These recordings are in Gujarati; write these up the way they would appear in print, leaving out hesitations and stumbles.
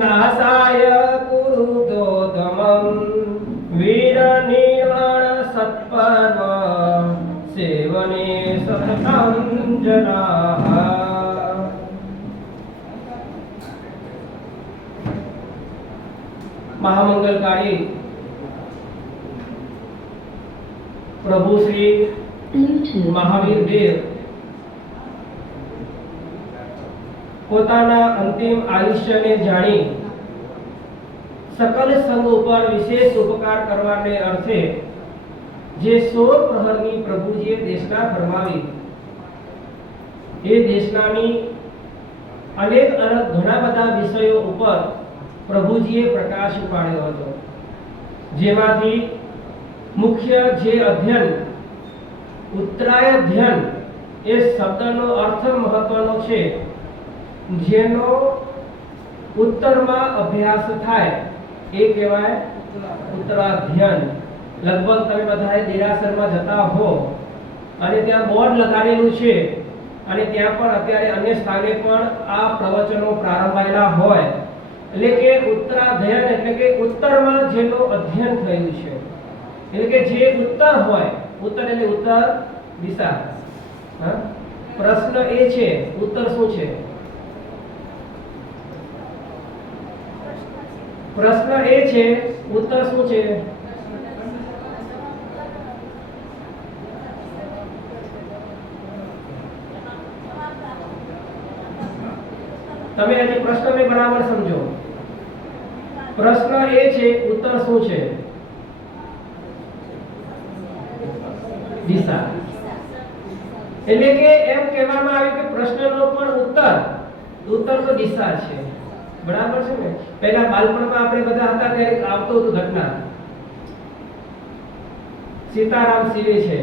नासाय कुरुदोदमं वीरनिर्वाण सत्पर्व सेवने सततं जनाः। महामंगलकारी प्रभु श्री महावीर देव પોતાના અંતિમ આયુષ્યને જાણી સકલ સંગ ઉપર વિશેષ ઉપકાર કરવાને અર્થે જે 16 પ્રહરની પ્રભુજીએ દેશના ફરમાવી એ દેશનાની અનેક ઘણા બધા વિષયો ઉપર પ્રભુજીએ પ્રકાશ પાડ્યો હતો, જેમાંથી મુખ્ય જે અધ્યયન ઉત્તરાયધ્યન એ શબ્દનો અર્થ મહત્વનો છે, જેનો ઉત્તરમાં અભ્યાસ થાય એ કહેવાય ઉત્તરાધ્યન। લગભગ તમે બધાએ દેરાસરમાં જતા હો અને ત્યાં બોર્ડ લગાડેલું છે અને ત્યાં પણ અત્યારે અન્ય સ્થાને પણ આ પ્રવચનો પ્રારંભાયેલા હોય, એટલે કે ઉત્તરાધ્યન એટલે કે ઉત્તરમાં જેનો અધ્યયન થયું છે, એટલે કે જે ઉત્તર હોય, ઉત્તર એટલે ઉત્તર દિશા। પ્રશ્ન એ છે ઉત્તર શું છે? प्रश्न ए छे उत्तर શું છે? તમે આજે પ્રશ્નને બરાબર સમજો। પ્રશ્ન એ છે ઉત્તર શું છે? દિશા। એટલે કે એમ કહેવામાં આવ્યું કે પ્રશ્નનો પણ ઉત્તર તો દિશા છે, બરાબર છે ને? પહેલા બાળપણમાં આપણે બધા હતા ત્યારે આવતો હતો ઘટના, સીતારામ સીવે છે,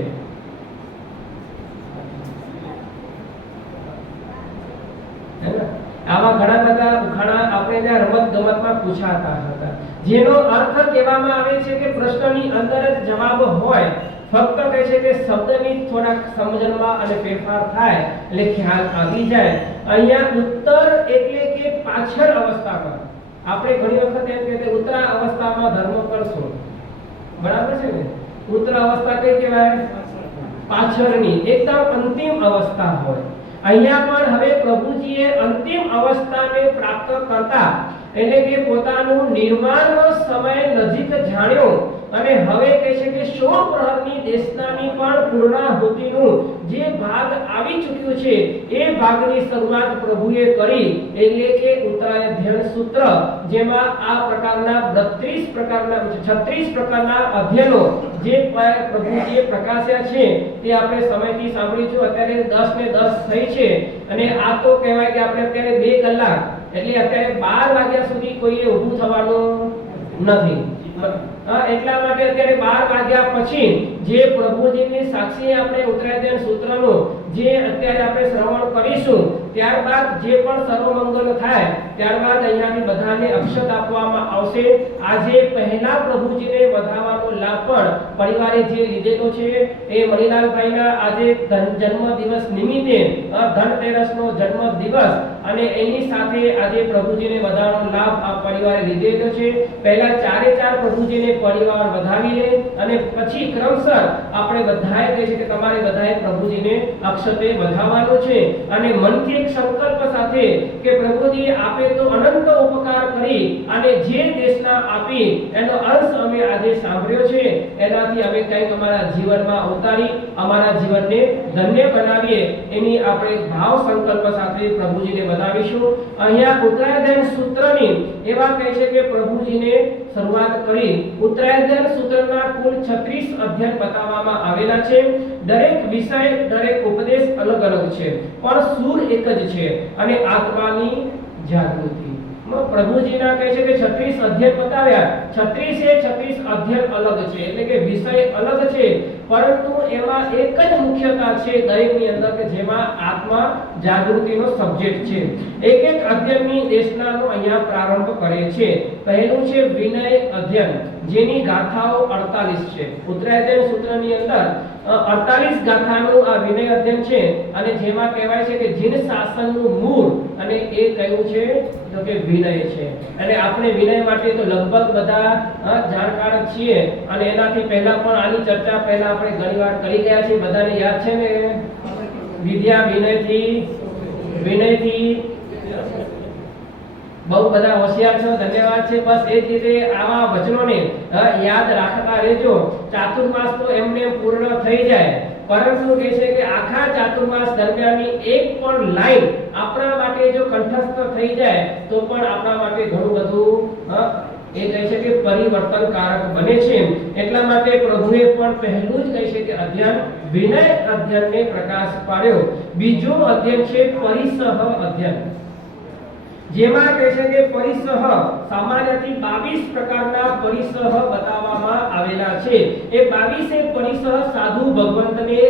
આવા ઘણા બધા ઉખાણા આપણે ત્યાં રમત ગમતમાં પૂછાતા હતા, જેનો અર્થ કહેવામાં આવે છે કે પ્રશ્નની અંદર જ જવાબ હોય, ફક્ત કહે છે કે શબ્દની થોડાક સમજણમાં અને ફેરફાર થાય એટલે ખ્યાલ આવી જાય। અહીંયા ઉત્તર એટલે કે પાછળ અવસ્થામાં, આપણે ઘણી વખત એમ કહેते ઉત્તરા અવસ્થામાં ધર્મ કરશો, બરાબર છે ને? ઉત્તર અવસ્થા કઈ કહેવાય? પાછળની એકદમ અંતિમ અવસ્થા હોય। અહીંયા પણ હવે પ્રભુજીએ અંતિમ અવસ્થાને પ્રાપ્ત કરતા એટલે કે પોતાનું નિર્માણનો સમય નજીક જાણ્યો અને હવે કહે છે કે 16 પ્રહરની દેશનાની પણ પૂર્ણાહુતિનું જે ભાગ આવી ચૂક્યું છે એ ભાગની શરૂઆત પ્રભુએ કરી, એટલે કે ઉત્તરાયધ્યન સૂત્ર, જેમાં આ પ્રકારના 36 પ્રકારના અધ્યયનો જે પ્રભુજીએ પ્રકાશ્યા છે તે આપણે સમયથી સાંભળીશું। અત્યારે 10 ને 10 થઈ છે અને આ તો કહેવાય કે આપણે અત્યારે 2 કલાક એટલે અત્યારે 12 વાગ્યા સુધી કોઈએ ઊભું થવાનું નથી। એટલા માટે અત્યારે 12 વાગ્યા પછી જે પ્રભુજીની સાક્ષી આપણે ઉત્તરાયધ્યન સૂત્રનું જે અત્યારે આપણે શ્રવણ કરીશું, ત્યારબાદ જે પણ સર્વમંગલ થાય ત્યારબાદ અહીંયાથી બધાને અક્ષત આપવામાં આવશે। આજે પહેલા પ્રભુજીને વધાવવાનો લાભ પણ પરિવારે જે લીધેલો છે એ મણીલાલભાઈના આજે જન્મ દિવસ નિમિત્તે ધનતેરસનો જન્મ દિવસ અને એની સાથે આજે પ્રભુજીને વધાવવાનો લાભ આ પરિવારે લીધેલો છે। પહેલા 4 પ્રભુજીને પરિવાર વધાવી લે અને પછી ક્રમશર આપણે બધાએ કહે છે કે તમારે બધાએ પ્રભુજીને અક્ષતે વધાવવાનો છે અને મનથી એક સંકલ્પ સાથે કે પ્રભુજી આપે તો અનંત ઉપકાર કરી અને જે દેશના આપી એનો અંશ અમે આજે સાંભળ્યો છે, એનાથી અમે કંઈક અમારા જીવનમાં ઉતારી અમારા જીવનને ધન્ય બનાવીએ, એની આપણે ભાવ સંકલ્પ સાથે પ્રભુજીને વધાવીશું। અહીંયા ઉત્તરાયધ્યન સૂત્રની એવા કહે છે કે પ્રભુજીને શરૂઆત કરી। ઉત્તરાયધ્યન સૂત્રના કુલ 36 અધ્યયન બતાવવામાં આવેલા છે। દરેક વિષય દરેક ઉપદેશ અલગ અલગ છે પણ સૂર એક જ છે અને આત્માની જાગૃતિ। પ્રભુજીના કહે છે કે 36 અધ્યયન બતાવ્યા, 36 એ 36 અધ્યયન અલગ છે, એટલે કે વિષય અલગ છે, પરંતુ એમાં એક જ મુખ્યતા છે દરેકની અંદર કે જેમાં આત્મા જાગૃતિનો સબ્જેક્ટ છે। એક અધ્યયનની દેશનાનો અહીંયા પ્રારંભ કરે છે। પહેલું છે વિનય અધ્યયન, જેની ગાથાઓ 48 છે। ઉત્તરાયધ્યન સૂત્રની અંદર 48 ગાથાનું આ વિનય અધ્યયન છે અને જેમાં કહેવાય છે કે જીન શાસનનું મૂળ અને એ કયું છે તો કે વિનય છે. અને આપણે વિનય માટે તો લગભગ બધા જાણકાર છીએ અને એનાથી પહેલા પણ આની ચર્ચા પહેલા આપણે ઘણીવાર કરી ગયા છીએ. બધાને યાદ છે ને વિદ્યા વિનયથી બહુ બધા હોશિયાર છો, ધન્યવાદ છે. બસ એ જ રીતે આવા વચનોને યાદ રાખતા રહેજો. ચાતુર્માસ તો એમને પૂર્ણ થઈ જાય, પરંતુ કહે છે કે આખા ચાતુર્માસ દરમિયાનની એક પણ લાઈન આપણા માટે જો કંઠસ્થ થઈ જાય તો પણ આપણા માટે ઘણું બધું એ કહે છે કે પરિવર્તનકારક બને છે. એટલા માટે પ્રભુએ પણ પહેલું જ કહે છે કે અધ્યયન વિનય અધ્યયનને પ્રકાશ પાડ્યો. બીજું અધ્યયન છે પરિસહ અધ્યયન, જેમાં કહે છે કે પરિસહ સામાન્યથી 22 પ્રકારના પરિસહ બતાવવામાં આવેલા છે. એ 22 પરિસહ સાધુ ભગવંતને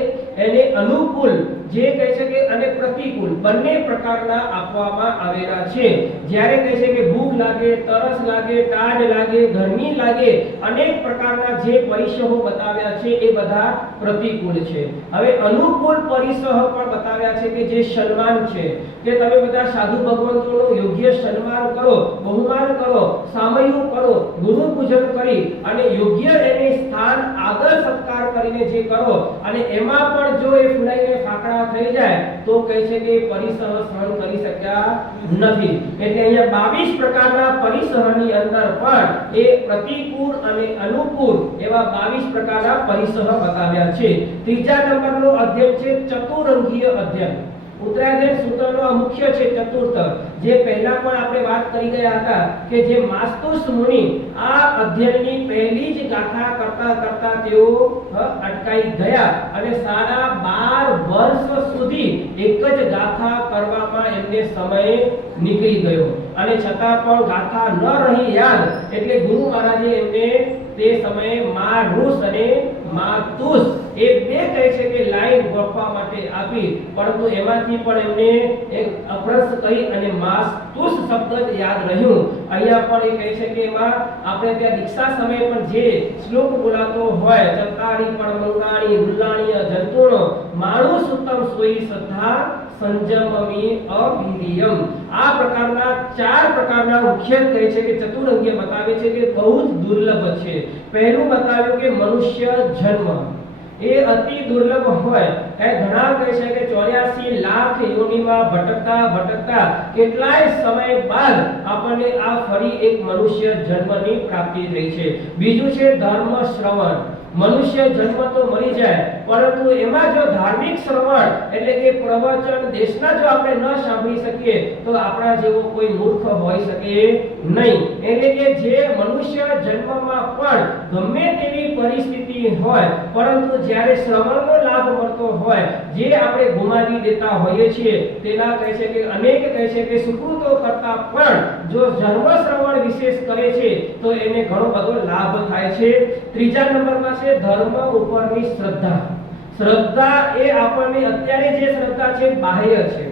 એને અનુકૂળ જે કહે છે કે અને પ્રતિકૂળ બંને પ્રકારના આપવામાં આવેલા છે. જ્યારે કહે છે કે ભૂખ લાગે, તરસ લાગે, ટાઢ લાગે, ગરમી લાગે, અનેક પ્રકારના જે પરિસહો બતાવ્યા છે એ બધા પ્રતિકૂળ છે. હવે અનુકૂળ પરિસહ પણ બતાવ્યા છે કે જે સન્માન છે, કે તમે બધા સાધુ ભગવંતોનું યોગ્ય સન્માન કરો, બહુમાન કરો, સામયું કરો, ગુરુ પૂજન કરી અને યોગ્ય એને સ્થાન આદર સત્કાર કરીને જે કરો અને એમાં પણ જો એ ફૂલાઈને ફાકડા થઈ જાય તો કહે છે કે પરિસહ સહન કરી શક્યા નથી. એટલે અહીંયા 22 પ્રકારના પરિસહની અંદર પણ એ પ્રતિકૂળ અને અનુકૂળ એવા 22 પ્રકારના પરિસહ બતાવ્યા છે. ત્રીજા નંબરનો અધ્યયન છે ચતુરંગીય અધ્યયન. ઉત્તરાયણ સૂત્રનો મુખ્ય છે ચતુર્થ, જે પહેલા પણ આપણે વાત કરી ગયા હતા કે જે માસ્તુસ મુનિ આ અધ્યયનની પહેલી જ ગાથા કરતા કરતા તેઓ અટકાઈ ગયા અને સાડા 12 વર્ષ સુધી એક જ ગાથા કરવામાં એમને સમય નીકળી ગયો અને છતાં પણ ગાથા ન રહી યાદ. એટલે ગુરુ મહારાજે એમને તે સમયે મારુસ અને માતુસ એ બે કહે છે કે લાઈન ગોઠવા માટે આપી, પરંતુ એમાંથી પણ એમને એક અપ્રસ કહી અને માસ્તુસ શબ્દ જ યાદ રહ્યું. અહીંયા પણ એ કહે છે કે એમાં આપણે ત્યાં દીક્ષા સમયે પણ જે શ્લોક બોલાતો હોય, ચતારી પણ મંગાણી ઉલ્લાણીય જંતુણો માણુસ ઉત્તમ સોઈ શ્રદ્ધા સંજમમી અવિરિયમ, આ પ્રકારના 4 પ્રકારના મુખ્ય કહે છે કે ચતુરંગીય બતાવે છે કે બહુ જ દુર્લભ છે. પહેલું બતાવ્યું કે મનુષ્ય જન્મ એ અતિ દુર્લભ હોય. ઘણા કહે છે કે 84 લાખ યોનિમાં ભટકતા કેટલાય સમય બાદ આપણને આ ફરી એક મનુષ્ય જન્મની પ્રાપ્તિ થઈ છે. બીજું છે ધર્મ શ્રવણ. મનુષ્ય જન્મ તો મળી જાય, પરંતુ એમાં જો ધાર્મિક શ્રવણ એટલે કે પ્રવચન દેશના જો આપણે ન સાંભળી શકીએ તો આપણા જેવો કોઈ મૂર્ખ હોઈ શકે નહીં. એટલે કે જે મનુષ્ય જન્મમાં પણ ગમે તેવી પરિસ્થિતિ હોય, પરંતુ જ્યારે શ્રવણનો લાભ મળતો હોય, જે આપણે ગુમાવી દેતા હોઈએ છીએ, તેના કહે છે કે અનેક કહે છે કે સુકૃતો કરતા પણ જો ધર્મ શ્રવણ વિશેષ કરે છે તો એને ઘણો બધો લાભ થાય છે. ત્રીજા નંબરમાં છે ધર્મ ઉપરની શ્રદ્ધા. શ્રદ્ધા એ આપણને અત્યારે જે શ્રદ્ધા છે બાહ્ય છે.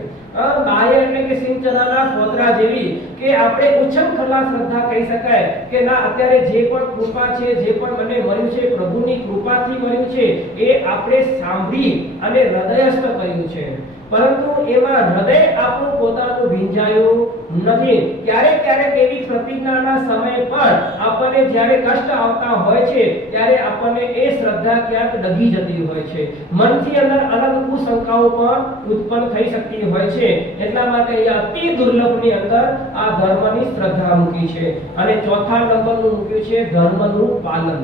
બાહ્ય એટલે કે સિંચનાના ફોતરા જેવી કે આપણે ઉચ્ચમ ખલા શ્રદ્ધા કહી શકાય કે ના અત્યારે જે પણ કૃપા છે, જે પણ મને મળ્યું છે પ્રભુની કૃપાથી મળ્યું છે, એ આપણે સાંભળી અને હૃદયસ્થ કર્યું છે, પરંતુ એમાં હૃદય આપણું પોતાનું ભીંજાયું નથી. ક્યારેક એવી પ્રતિજ્ઞાના સમય પર આપણને જ્યારે કષ્ટ આવતા હોય છે ત્યારે આપણને એ શ્રદ્ધા ક્યાંક ડગી જતી હોય છે. મનથી અંદર અલગ કુશંકાઓ પણ ઉત્પન્ન થઈ શકતી હોય છે. એટલા માટે એ અતિ દુર્લભની અંદર આ ધર્મની શ્રદ્ધા મૂકી છે. અને ચોથા નંબરનું મૂક્યું છે ધર્મનું પાલન.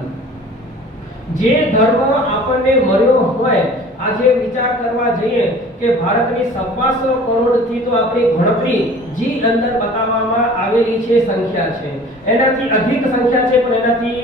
જે ધર્મ આપણને મળ્યો હોય, આજે વિચાર કરવા જઈએ કે ભારતની 125 કરોડથી તો આપણી ગણતરી જે અંદર બતાવવામાં આવેલી છે સંખ્યા છે, એનાથી અધિક સંખ્યા છે, પણ એનાથી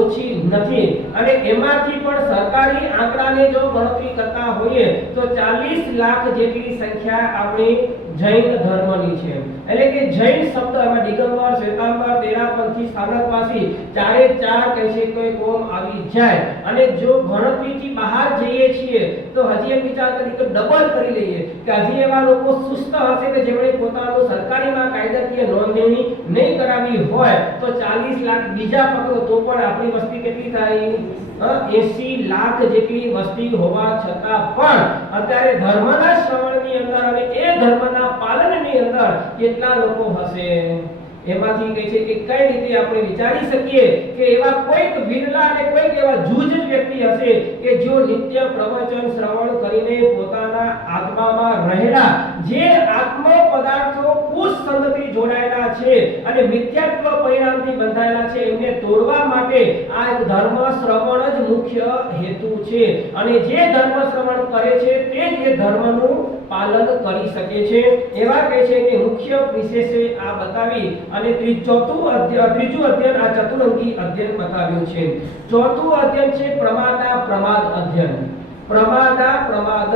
ઓછી નથી. અને એમાંથી પણ સરકારી આંકડાને જો ગણતરી કરતા હોઈએ તો 40 લાખ જેટલી સંખ્યા આપણી જૈન ધર્મની છે. એટલે કે જૈન શબ્દ એમાં દિગંબર, શ્વેતાંબર, તેરાપંથી, સારનાથવાસી ચારે ચાર કહે છે કોઈ કોમ આવી જાય. અને જો ગણતરીથી બહાર જઈએ છીએ તો હજી એમ વિચાર કરી કે ડબલ કરી લઈએ કે હજી એવા લોકો સુસ્ત હશે કે જેમણે પોતાનું સરકારીમાં કાયદાકીય નોંધણી નહીં કરાવી હોય તો 40 લાખ બીજા પકડો તો પણ આપણી વસ્તી કેટલી થાય? 80 લાખ જેટલી વસ્તી હોવા છતાં પણ અત્યારે ધર્મના શ્રવણની અંદર અને એ ધર્મના પાલનની અંદર કેટલા લોકો હશે? એમાંથી કહે છે કે કઈ રીતે આપણે વિચારી શકીએ કે એવા કોઈક વિરલા અને કોઈક એવા જૂજ વ્યક્તિ હશે કે જો નિત્ય પ્રવચન શ્રવણ કરીને પોતાના આત્મામાં રહેલા જે આત્મ પદાર્થો કુશ સંગથી જોડાયેલા છે અને મિથ્યાત્વ પરિણામથી બંધાયેલા છે એમને તોડવા માટે આ ધર્મ શ્રવણ જ મુખ્ય હેતુ છે અને જે ધર્મ શ્રવણ કરે છે તે જ એ ધર્મનું પાલન કરી શકે છે. એવા કહે છે કે મુખ્ય વિશેષે આ બતાવી અને ત્રીજું અધ્યયન આ ચતુરંગી અધ્યયન બતાવ્યું છે. ચોથું અધ્યયન છે પ્રમાદા પ્રમાદ અધ્યયન. પ્રમાદા પ્રમાદ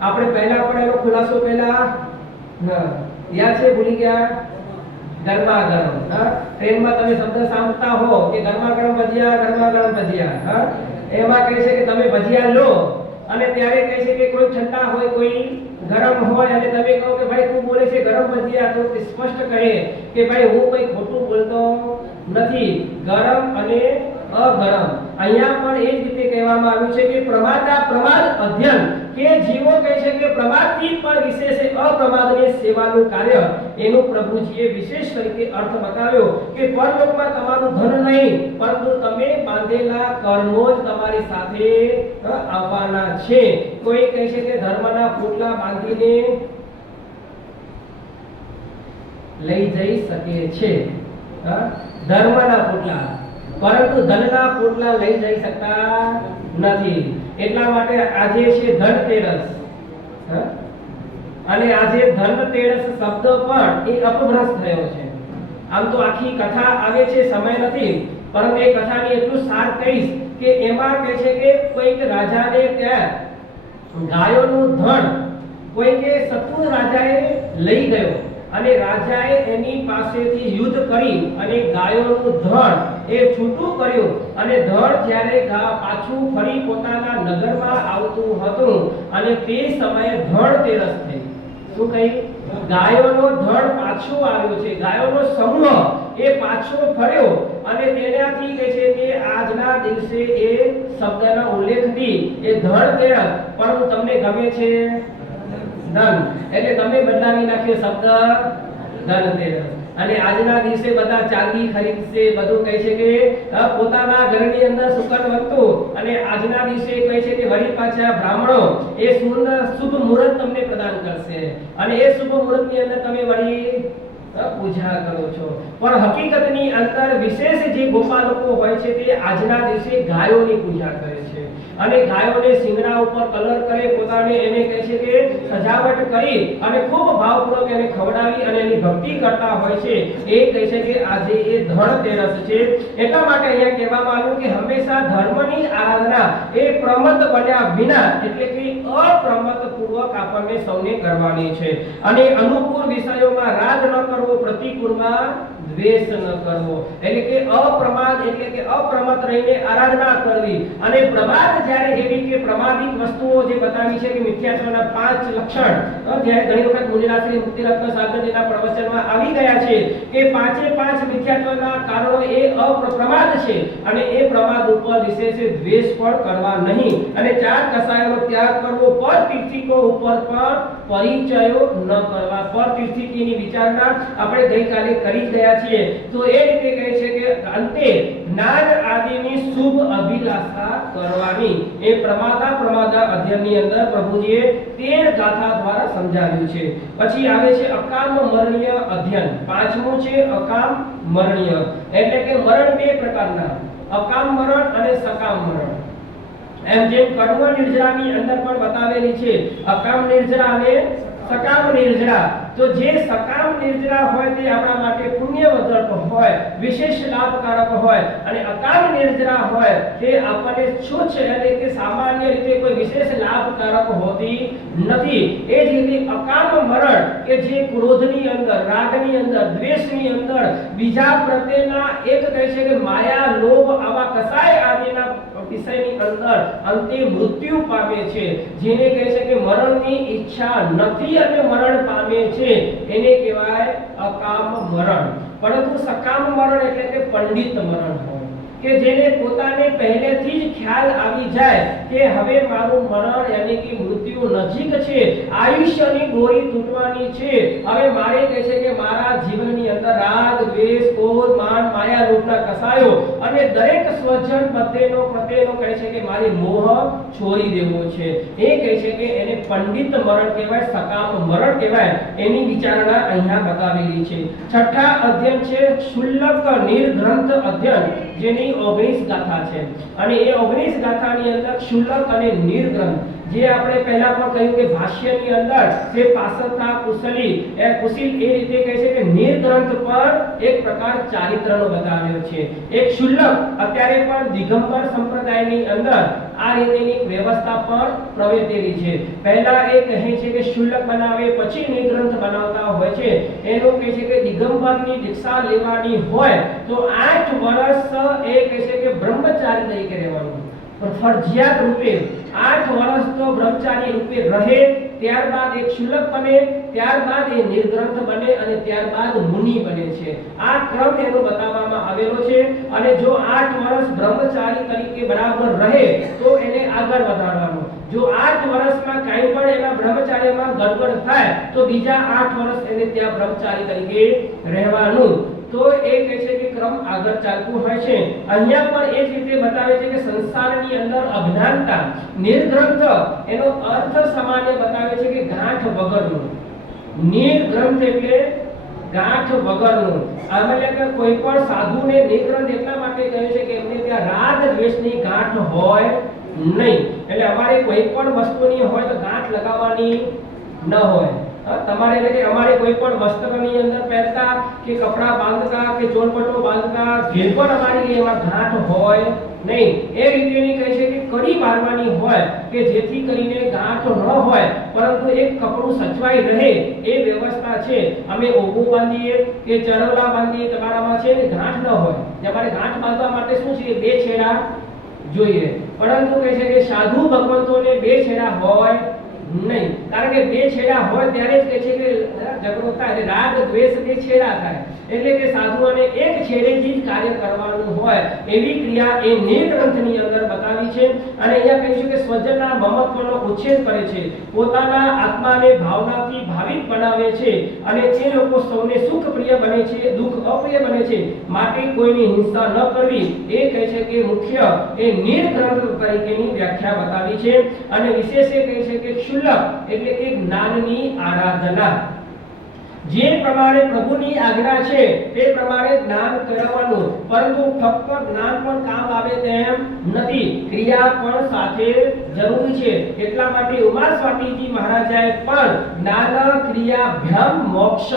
આપણે પહેલા પણ એનો ખુલાસો યાદ છે? ભૂલી ગયા? ગરમા ગરમ. ટ્રેનમાં તમે શબ્દ સાંભળતા હો કે ગરમા ગરમ ભજીયા. એમાં કહે છે કે તમે ભજીયા લો અને ત્યારે કહે છે કે કોઈ ઠંડા હોય કોઈ ગરમ હોય અને તમે કહો કે ભાઈ તું બોલે છે ગરમ ભજીયા, તો સ્પષ્ટ કહે કે ભાઈ હું કોઈ ખોટું બોલતો નથી, ગરમ અને અગરમ. અહીંયા પણ એ જ રીતે કહેવામાં આવ્યું છે કે પ્રમાદા પ્રમાદ અધ્યયન કે જીવો કહે છે કે પ્રમાદથી પણ વિશેષ અપ્રમાદની સેવાનું કાર્ય એનું પ્રભુજીએ વિશેષ તરીકે અર્થ બતાવ્યો કે પરલોકમાં તમારું ધન નહીં પરંતુ તમે બાંધેલા કર્મો જ તમારી સાથે આવવાના છે. કોઈ કહે છે કે ધર્મના પોટલા બાંધીને લઈ જઈ શકે છે, ધર્મના પોટલા, પરંતુ ધનના પોટલા લઈ જઈ શકતા નથી. એટલા માટે આજે છે ધનતેરસ અને આજે ધનતેરસ શબ્દ પણ એ અપભ્રંશ થયો છે. આમ તો આખી કથા આવે છે, સમય નથી, પરંતુ એ કથાની એટલું સાર કહીશ કે એમાં કહે છે કે કોઈક રાજાને ત્યાં ગાયોનું ધન કોઈકે શત્રુ રાજાએ લઈ ગયો અને રાજાએ એની પાસેથી યુદ્ધ કરી અને ગાયોનું ધન એ છૂટું કર્યું અને ધન જ્યારે પાછું ફરી પોતાના નગરમાં આવતું હતું અને તે સમયે ધનતેરસ થઈ. શું કહી? ગાયોનો ધન પાછો આવ્યો છે, ગાયોનો સમૂહ એ પાછો ફર્યો અને તેનાથી કહે છે કે આજના દિવસે એ શબ્દના ઉલ્લેખથી એ ધનતેરસ, પરંતુ તમને ગમે છે ધન એટલે તમે બદલાવી નાખ્યો શબ્દ ધનતેરસ. અને આજના દિવસે બધા ચાંદી ખરીદશે, બધું કહે છે કે પોતાના ઘરની અંદર સુકન વસ્તુ, અને આજના દિવસે કહે છે કે વળી પાછા બ્રાહ્મણો એ શુભ મુહૂર્ત તમને પ્રદાન કરશે અને એ શુભ મુહૂર્તની અંદર તમે વળી પૂજા કરો છો. પણ હકીકતની અંદર વિશેષ જે ગોપાલકો હોય છે તે આજના દિવસે ગાયોની પૂજા કરે છે અને ગાયોને શિંગડા ઉપર કલર કરે, પોતાને એને કહે છે કે સજાવટ કરી અને ખૂબ ભાવપૂર્વક એને ખવડાવી અને એની ભક્તિ કરતા હોય છે. એ કહે છે કે આજે એ ધનતેરસ છે. એટલા માટે અહીંયા કહેવામાં આવ્યું કે હંમેશા ધર્મની આરાધના એ પ્રમત બન્યા વિના એટલે કે અપ્રમત પૂર્વક આપણને સૌને કરવાની છે અને અનુકૂળ વિષયોમાં રાગ ન કરવો, પ્રતિકૂળમાં દ્વેષ ન કરવો. એટલે કે અપ્રમાદ એટલે કે અપ્રમત રહીને આરાધના કરવી. અને પ્રમાદ જ્યારે એવી કે પ્રમાદિક વસ્તુઓ જે બતાવી છે કે મિથ્યાત્વના 5 લક્ષણ જ્યારે ઘણી વખત મુનિરાશ્રી મુક્તિરત્ન સાગરજીના પ્રવચનમાં આવી ગયા છે કે 5 મિથ્યાત્વના કારણો એ અપ્રમાદ છે અને એ પ્રમાદ ઉપર વિશેષ દ્વેષ પણ કરવા નહીં અને 4 કસાયોનો ત્યાગ કરવો, પર તીર્થિકો ઉપર પણ પરિચયો ન કરવા. પર તીર્થિકીની વિચારણા આપણે ગઈકાલે કરી જ ગયા છીએ. તો એ રીતે કહે છે કે અંતે જ્ઞાન આદિની શુભ અભિલાષા કરવાની. એ પ્રમાદા અધ્યયનની અંદર પ્રભુજીએ 13 ગાથા દ્વારા સમજાવ્યું છે. પછી આવે છે અકામ મરણીય અધ્યયન. પાંચમું છે અકામ મરણીય એટલે કે મરણ બે પ્રકારના, અકામ મરણ અને સકામ મરણ. એમ જેમ કર્મ નિર્જરાની અંદર પણ બતાવેલી છે અકામ નિર્જરા અને સકામ નિર્જરા. તો જે સકામ નિર્જરા હોય તે આપણા માટે પુણ્યવર્ધક હોય, વિશેષ લાભકારક હોય, અને અકામ નિર્જરા હોય તે આપણને છુચ્છ એટલે કે સામાન્ય રીતે કોઈ વિશેષ લાભકારક હોતી નથી. એ જ રીતે અકામ મરણ કે જે ક્રોધની અંદર, રાગની અંદર, દ્વેષની અંદર બીજા પ્રત્યેના એક કહે છે કે માયા, લોભ આવા કસાય આદિના વિષયની અંદર અંતે મૃત્યુ પામે છે, જેને કહે છે કે મરણની ઈચ્છા નથી અને મરણ પામે છે, એને કહેવાય અકામ મરણ. પરંતુ સકામ મરણ એટલે કે પંડિત મરણ હોય, કે જેને પોતાને પહેલેથી જ ખ્યાલ આવી જાય કે હવે મારું મરણ યાની કે મૃત્યુ નજીક છે, આયુષ્યની દોરી તૂટવાની છે, હવે મારે કહે છે કે મારા જીવનની અંદર રાગ દ્વેષ ક્રોધ માન માયા લોભના કસાયો અને દરેક સ્વજન પ્રત્યેનો કહે છે કે મારી મોહ છોડી દેવો છે, એ કહે છે કે એને પંડિત મરણ કહેવાય, સકામ મરણ કહેવાય. એની વિચારણા અહીંયા બતાવેલી છે. છઠ્ઠા અધ્યયન છે શુલ્લક નિર્ગ્રંથ અધ્યયન, જેની 19 ગાથા છે, અને એ 19 ગાથાની અંદર શુલ્લક અને નિર્ગ્રંથ, જે આપણે પહેલા પણ કહ્યું કે ભાષ્યની અંદર તે પાસથા કુશલી એ કુશીલ એ રીતે કહે છે કે નિર્ગ્રંથ પર એક પ્રકાર ચારિત્રનો બતાવ્યો છે. એક શુલ્લક અત્યારે પણ દિગંબર સંપ્રદાયની અંદર આ રીતેની વ્યવસ્થા પણ પ્રવેતેલી છે. પહેલા એ કહે છે કે શુલ્લક બનાવે પછી નિર્ગ્રંથ બનાવતા હોય છે. એનું કહે છે કે દિગંબરની દીક્ષા લેવાની હોય તો 8 વર્ષ એ કહે છે કે બ્રહ્મચારી તરીકે રહેવાનું, ફરજિયાત રૂપે 8 વર્ષ તો બ્રહ્મચારી રૂપે રહે, ત્યારબાદ એક શુલ્લક બને, ત્યારબાદ એ નિર્ગ્રંથ બને અને ત્યારબાદ મુનિ બને છે. આ ક્રમ એનો બતાવવામાં આવેલો છે. અને જો 8 વર્ષ બ્રહ્મચારી તરીકે બરાબર રહે તો એને આગળ વધારવાનો. જો 8 વર્ષમાં કંઈ પણ એના બ્રહ્મચાર્યમાં ગડબડ થાય તો બીજા 8 વર્ષ એને ત્યાં બ્રહ્મચારી તરીકે રહેવાનું. તો એ કહે છે કે ક્રમ આગળ ચાલતું હોય છે. અહીંયા પણ એ જ રીતે બતાવે છે કે સંસારની અંદર અજ્ઞાનતા, નિર્ગ્રંથ એનો અર્થ સામાન્ય બતાવે છે કે ગાંઠ વગરનું. નિર્ગ્રંથ એટલે ગાંઠ વગરનું. આમાં કે કોઈ પણ સાધુને નિર્ગ્રંથ એટલા માટે કહે છે કે એમને ત્યાં રાગ દ્વેષની ગાંઠ હોય નહીં. એટલે અમારે કોઈ પણ વસ્તુની હોય તો ગાંઠ લગાવવાની ન હોય. તમારે એટલે કે અમારે કોઈ પણ વસ્ત્રની અંદર પહેરતા કે કપડા બાંધતા કે ચોરપટો બાંધતા જે પણ અમારી એમાં ગાંઠ હોય નહીં. એ રીતેની કહે છે કે કડી બાંધવાની હોય કે જેથી કરીને ગાંઠ ન હોય પરંતુ એક કપડું સચવાઈ રહે એ વ્યવસ્થા છે. અમે ઓગું બાંધીએ કે ચરવલા બાંધીએ, તમારામાં છે ને ગાંઠ ન હોય. તમારે ગાંઠ બાંધવા માટે શું છે? 2 છેડા જોઈએ. પરંતુ કહે છે કે સાધુ ભગવંતોને 2 છેડા હોય નહીં. કારણ કે 2 છેડા હોય ત્યારે જ કહે છે કે ઝઘડો થાય, રાગ દ્વેષ 2 છેડા થાય. એટલે કે સાધુઓને એક છેડેથી જ કાર્ય કરવાનું હોય એવી ક્રિયા એ નિર્ગ્રંથની અંદર બતાવી છે. અને અહીંયા કહીશું કે સ્વજનના મમત્વનો ઉચ્છેદ કરે છે, પોતાના આત્માને ભાવનાથી ભાવિત બનાવે છે અને તે લોકો સૌને સુખ પ્રિય બને છે, દુઃખ અપ્રિય બને છે, માટે કોઈની હિંસા ન કરવી. એ કહે છે કે મુખ્ય એ નિર્ગ્રંથ તરીકેની વ્યાખ્યા બતાવી છે. અને વિશેષ એ કહે છે કે શુલ્લક એટલે કે જ્ઞાનની આરાધના. જે પ્રમાણે પ્રભુની આજ્ઞા છે તે પ્રમાણે જ્ઞાન કરવાનું, પરંતુ ફક્ત જ્ઞાન પણ કામ આવે તેમ નથી, ક્રિયા પણ સાથે જરૂરી છે. એટલા માટે ઉમા સ્વામીજી મહારાજાએ પણ જ્ઞાન ક્રિયાભ્યામ મોક્ષ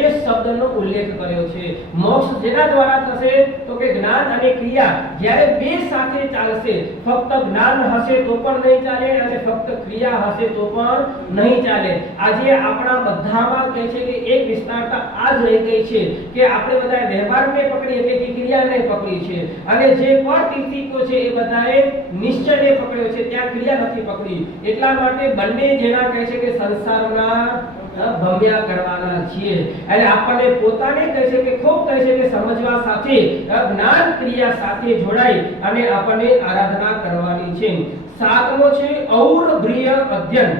એ શબ્દનો ઉલ્લેખ કર્યો છે. મોક્ષ જેના દ્વારા થશે તો કે જ્ઞાન અને ક્રિયા જ્યારે 2 સાથે ચાલશે. ફક્ત જ્ઞાન હશે તો પણ નહીં ચાલે અને ફક્ત ક્રિયા હશે તો પણ નહીં ચાલે. આજે આપણા બધામાં કહે છે એક વિસ્તારતા આ જ રહી ગઈ છે કે આપણે બધા વ્યવહારને પકડી એટલે કે ક્રિયાને પકડી છે, અને જે પણ તીર્થિકો છે એ બધાએ નિશ્ચયને પકડ્યો છે, ત્યાં ક્રિયા નથી પકડી. એટલા માટે બંને જેના કહે છે કે સંસારના ભમ્યા કરવાના છીએ. એટલે આપણને પોતાને કહે છે કે ખૂબ કહે છે કે સમજવા સાથે જ્ઞાન ક્રિયા સાથે જોડાઈ અને આપણને આરાધના કરવાની છે. 7મો છે ઔરભ્રિય અધ્યયન.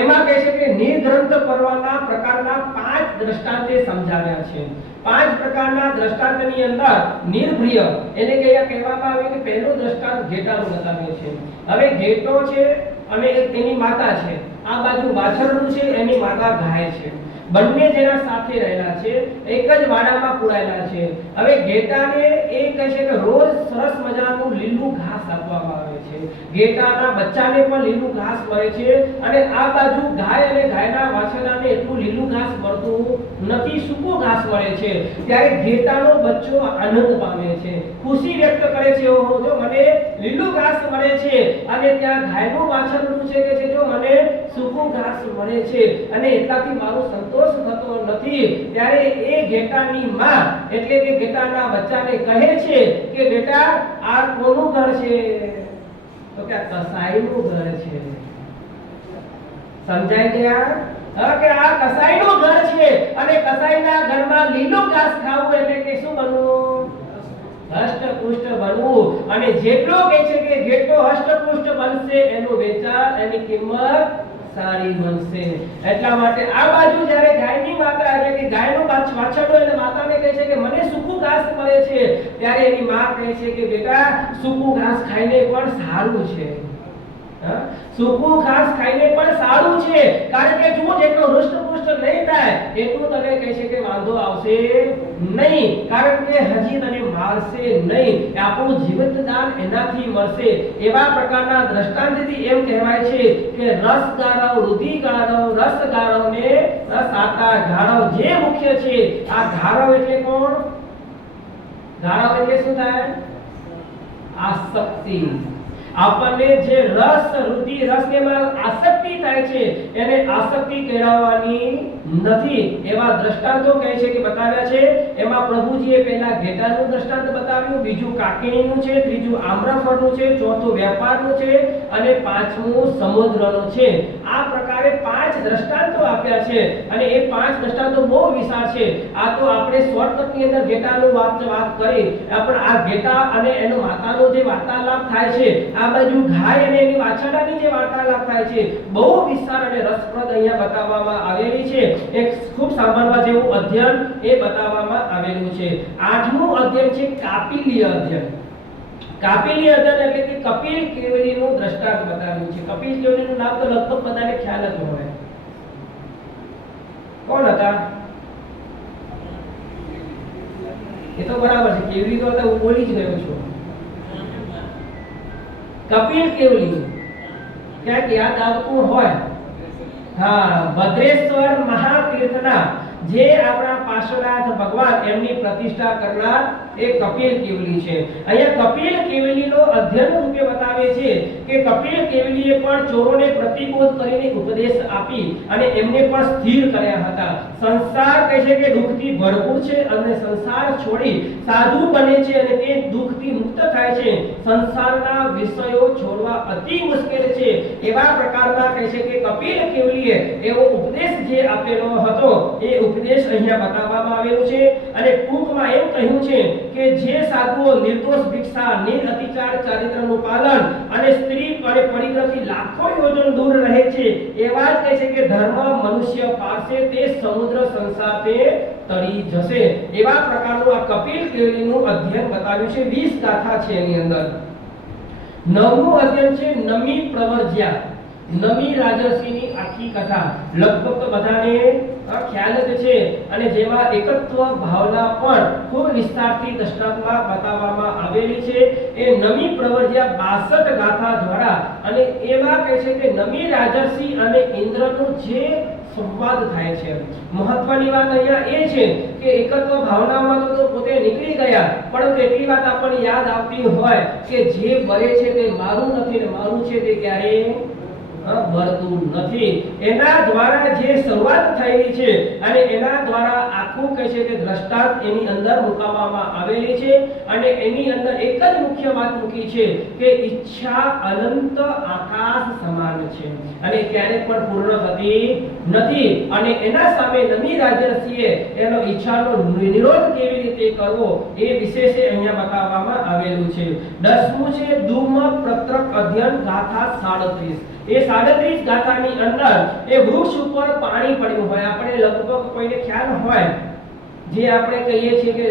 એમાં કહે છે કે નિર્ગ્રંથ પર્વના પ્રકારના 5 દ્રષ્ટાંતે સમજાવ્યા છે. 5 પ્રકારના દ્રષ્ટાંતની અંદર નિર્ભ્રિય એને કહેવામાં આવે કે પહેલું દ્રષ્ટાંત ઘેટાનું બતાવ્યું છે. હવે ઘેટો છે અને એની માતા છે, આ બાજુ વાછરડું છે, એની માતા ગાય છે. બંને જેના સાથે રહેલા છે, એક જ વાડામાં પુરાયેલા છે. હવે ઘેટાને એ કહે છે કે રોજ સરસ મજાનું લીલું ઘાસ આપવામાં આવે છે. ઘેટાના બચ્ચાને પણ લીલું ઘાસ મળે છે, અને આ બાજુ ગાય અને ગાયના વાછરડાને એટલું લીલું ઘાસ મળતું નથી, સૂકું ઘાસ મળે છે. ત્યારે ઘેટાનો બચ્ચો આનંદ પામે છે, ખુશી વ્યક્ત કરે છે, ઓહો જો મને લીલું ઘાસ મળે છે. અને ત્યાં ગાયનું વાછરડું છે કે જો મને સૂકું ઘાસ મળે છે અને એટલાથી મારો સંતોષ થતો નથી, ત્યારે એ ઘેટાની માં એટલે કે ઘેટાના બચ્ચાને કહે છે કે બેટા આ કોનું ઘર છે? તો કે આ કસાઈનું ઘર છે. સમજાય ગયા કે આ કસાઈનું ઘર છે અને કસાઈના ઘરમાં લીલું ઘાસ ખાવું એટલે કે શું બનવું? હષ્ટપુષ્ટ બનવું. અને જેટલો કે છે કે જેટલો હષ્ટપુષ્ટ બનશે એનું વેચાણ એની કિંમત સારી બનશે. એટલા માટે આ બાજુ જ્યારે ગાયની માતા એટલે કે ગાયનું વાછરડું એટલે માતાને કહે છે કે મને સૂકું ઘાસ મળે છે, ત્યારે એની માં કહે છે કે બેટા સૂકું ઘાસ ખાઈને પણ સારું છે. સૂકું ઘાસ ખાઈને પણ સારું છે, કારણ કે તું જેટલો હૃષ્ટપુષ્ટ નહીં થાય એટલું તને કહે છે કે વાંધો આવશે નહીં, કારણ કે હજી તને મારશે નહીં, આપણું જીવંત દાન એનાથી મળશે. એવા પ્રકારના દ્રષ્ટાંતથી એમ કહેવાય છે કે રસ ગાળવ રુધિ ગાળવ રસ ગાળવ ને સાતા ગાળવ. જે મુખ્ય છે આ ગાળવ એટલે કોણ? ગાળવ એટલે શું થાય? આસક્તિ. આપણને જે રસ રુધિ રસમાં આસક્તિ થાય છે એને આસક્તિ કહેવાની નથી. એવા દ્રષ્ટાંતો કહે છે કે બતાવ્યા છે. એમાં પ્રભુજીએ પહેલા ઘેટાનું દ્રષ્ટાંત બતાવ્યું, બીજું કાકીણીનું છે, ત્રીજું આમ્રફળનું છે, ચોથું વેપારનું છે અને પાંચમું સમુદ્રનું છે. આ પ્રકારે 5 દ્રષ્ટાંતો આપ્યા છે અને એ 5 દ્રષ્ટાંતો બહુ વિશાળ છે. આ તો આપણે શોર્ટકટની અંદર ઘેટાનું વાત કરી, પણ આ ઘેટા અને એનો માતાનો જે વાર્તાલાપ થાય છે, આ બાજુ ગાય અને એની વાછરડાની જે વાર્તાલાપ થાય છે, બહુ વિસ્તાર અને રસપ્રદ અહીંયા બતાવવામાં આવેલી છે. એક ખૂબ સાંભળવા જેવું અધ્યયન એ બતાવવામાં આવેલું છે. 8મું અધ્યયન છે કાપિલીય અધ્યયન. કાપિલીય અધ્યયન એટલે કે કપિલ કેવલીનું દ્રષ્ટાંત બતાવ્યું છે. કપિલ કેવલીનું નામ તો લગભગ બધાને ખ્યાલ જ હોય. કોણ હતા? એ તો બરાબર છે, કેવલી તો હું બોલી જ ગયો છું. કપિલ કેવલી ક્યાંક યાદ આવતું હોય? હા, ભદ્રેશ્વર મહાતીર્થના જે આપણા પાર્શ્વનાથ ભગવાન એમની પ્રતિષ્ઠા કરનાર એ કપિલ કેવલી છે. અહીંયા કપિલ કેવલીનો અધ્યયન રૂપે બતાવે છે કે કપિલ કેવલીએ પણ ચોરોને પ્રતિબોધ કરીને ઉપદેશ આપી અને એમને પણ સ્થિર કર્યા હતા. સંસાર કહે છે કે દુઃખથી ભરપૂર છે અને સંસાર છોડી સાધુ બને છે અને તે દુઃખથી મુક્ત થાય છે. સંસારના વિષયો છોડવા અતિ મુશ્કેલ છે. એવા પ્રકારના કહે છે કે કપિલ કેવલીએ એવો ઉપદેશ જે આપેલો હતો એ ઉપદેશ અહીંયા બતાવવામાં આવેલું છે. અને ટૂંકમાં એમ કહ્યું છે કે જે સાધુઓ નિર્દોષ ભિક્ષા, નિરઅતિચાર ચારિત્રનું પાલન અને સ્ત્રી અને પરિગ્રહથી લાખો યોજન દૂર રહે છે, એવા જ કહે છે કે ધર્મ મનુષ્ય પારસે તે સમુદ્ર સંસારથી તરી જશે. એવા પ્રકારનું આ કપિલ કેવલીનું અધ્યયન બતાવ્યું છે. 20 ગાથા છે એની અંદર. 9મું અધ્યયન છે નમી પ્રવર્જ્યા. નમી રાજર્ષિની આખી કથા લગભગ તો બધાને ખ્યાલ જ છે અને જેમાં એકત્વ ભાવના પણ ખૂબ વિસ્તારથી દ્રષ્ટાંતમાં બતાવવામાં આવેલી છે. એ નમી પ્રવર્જ્યા 62 ગાથા દ્વારા અને એમાં કહે છે કે નમી રાજર્ષિ અને ઇન્દ્રનું જે સંવાદ થાય છે. મહત્વની વાત અહીંયા એ છે કે એકત્વ ભાવનામાં તો પોતે નીકળી ગયા, પરંતુ એટલી વાત આપણને યાદ આવતી હોય કે જે બળે છે તે મારું નથી ને મારું છે તે ક્યારેય બળતું નથી. એના દ્વારા જે શરૂઆત થયેલી છે અને એના દ્વારા આખું કહે છે કે દ્રષ્ટાંત એની અંદર મૂકવામાં આવેલી છે અને એની અંદર એક જ મુખ્ય વાત મૂકી છે કે ઈચ્છા અનંત આકાશ સમાન છે અને ક્યારેક પણ પૂર્ણ થતી નથી. અને એના સામે નમી રાજર્ષિએ એનો ઈચ્છાનો નિરોધ કેવી રીતે કરવો એ વિશેષ અહીંયા બતાવવામાં આવેલું છે. 10મું છે ધૂમ પ્રત્રક અધ્યયન ગાથા 37. એ 37 ગાથાની અંદર એ વૃક્ષ ઉપર પાણી પડ્યું હોય, આપણે લગભગ કોઈને ખ્યાલ હોય, જે આપણે કહીએ છીએ કે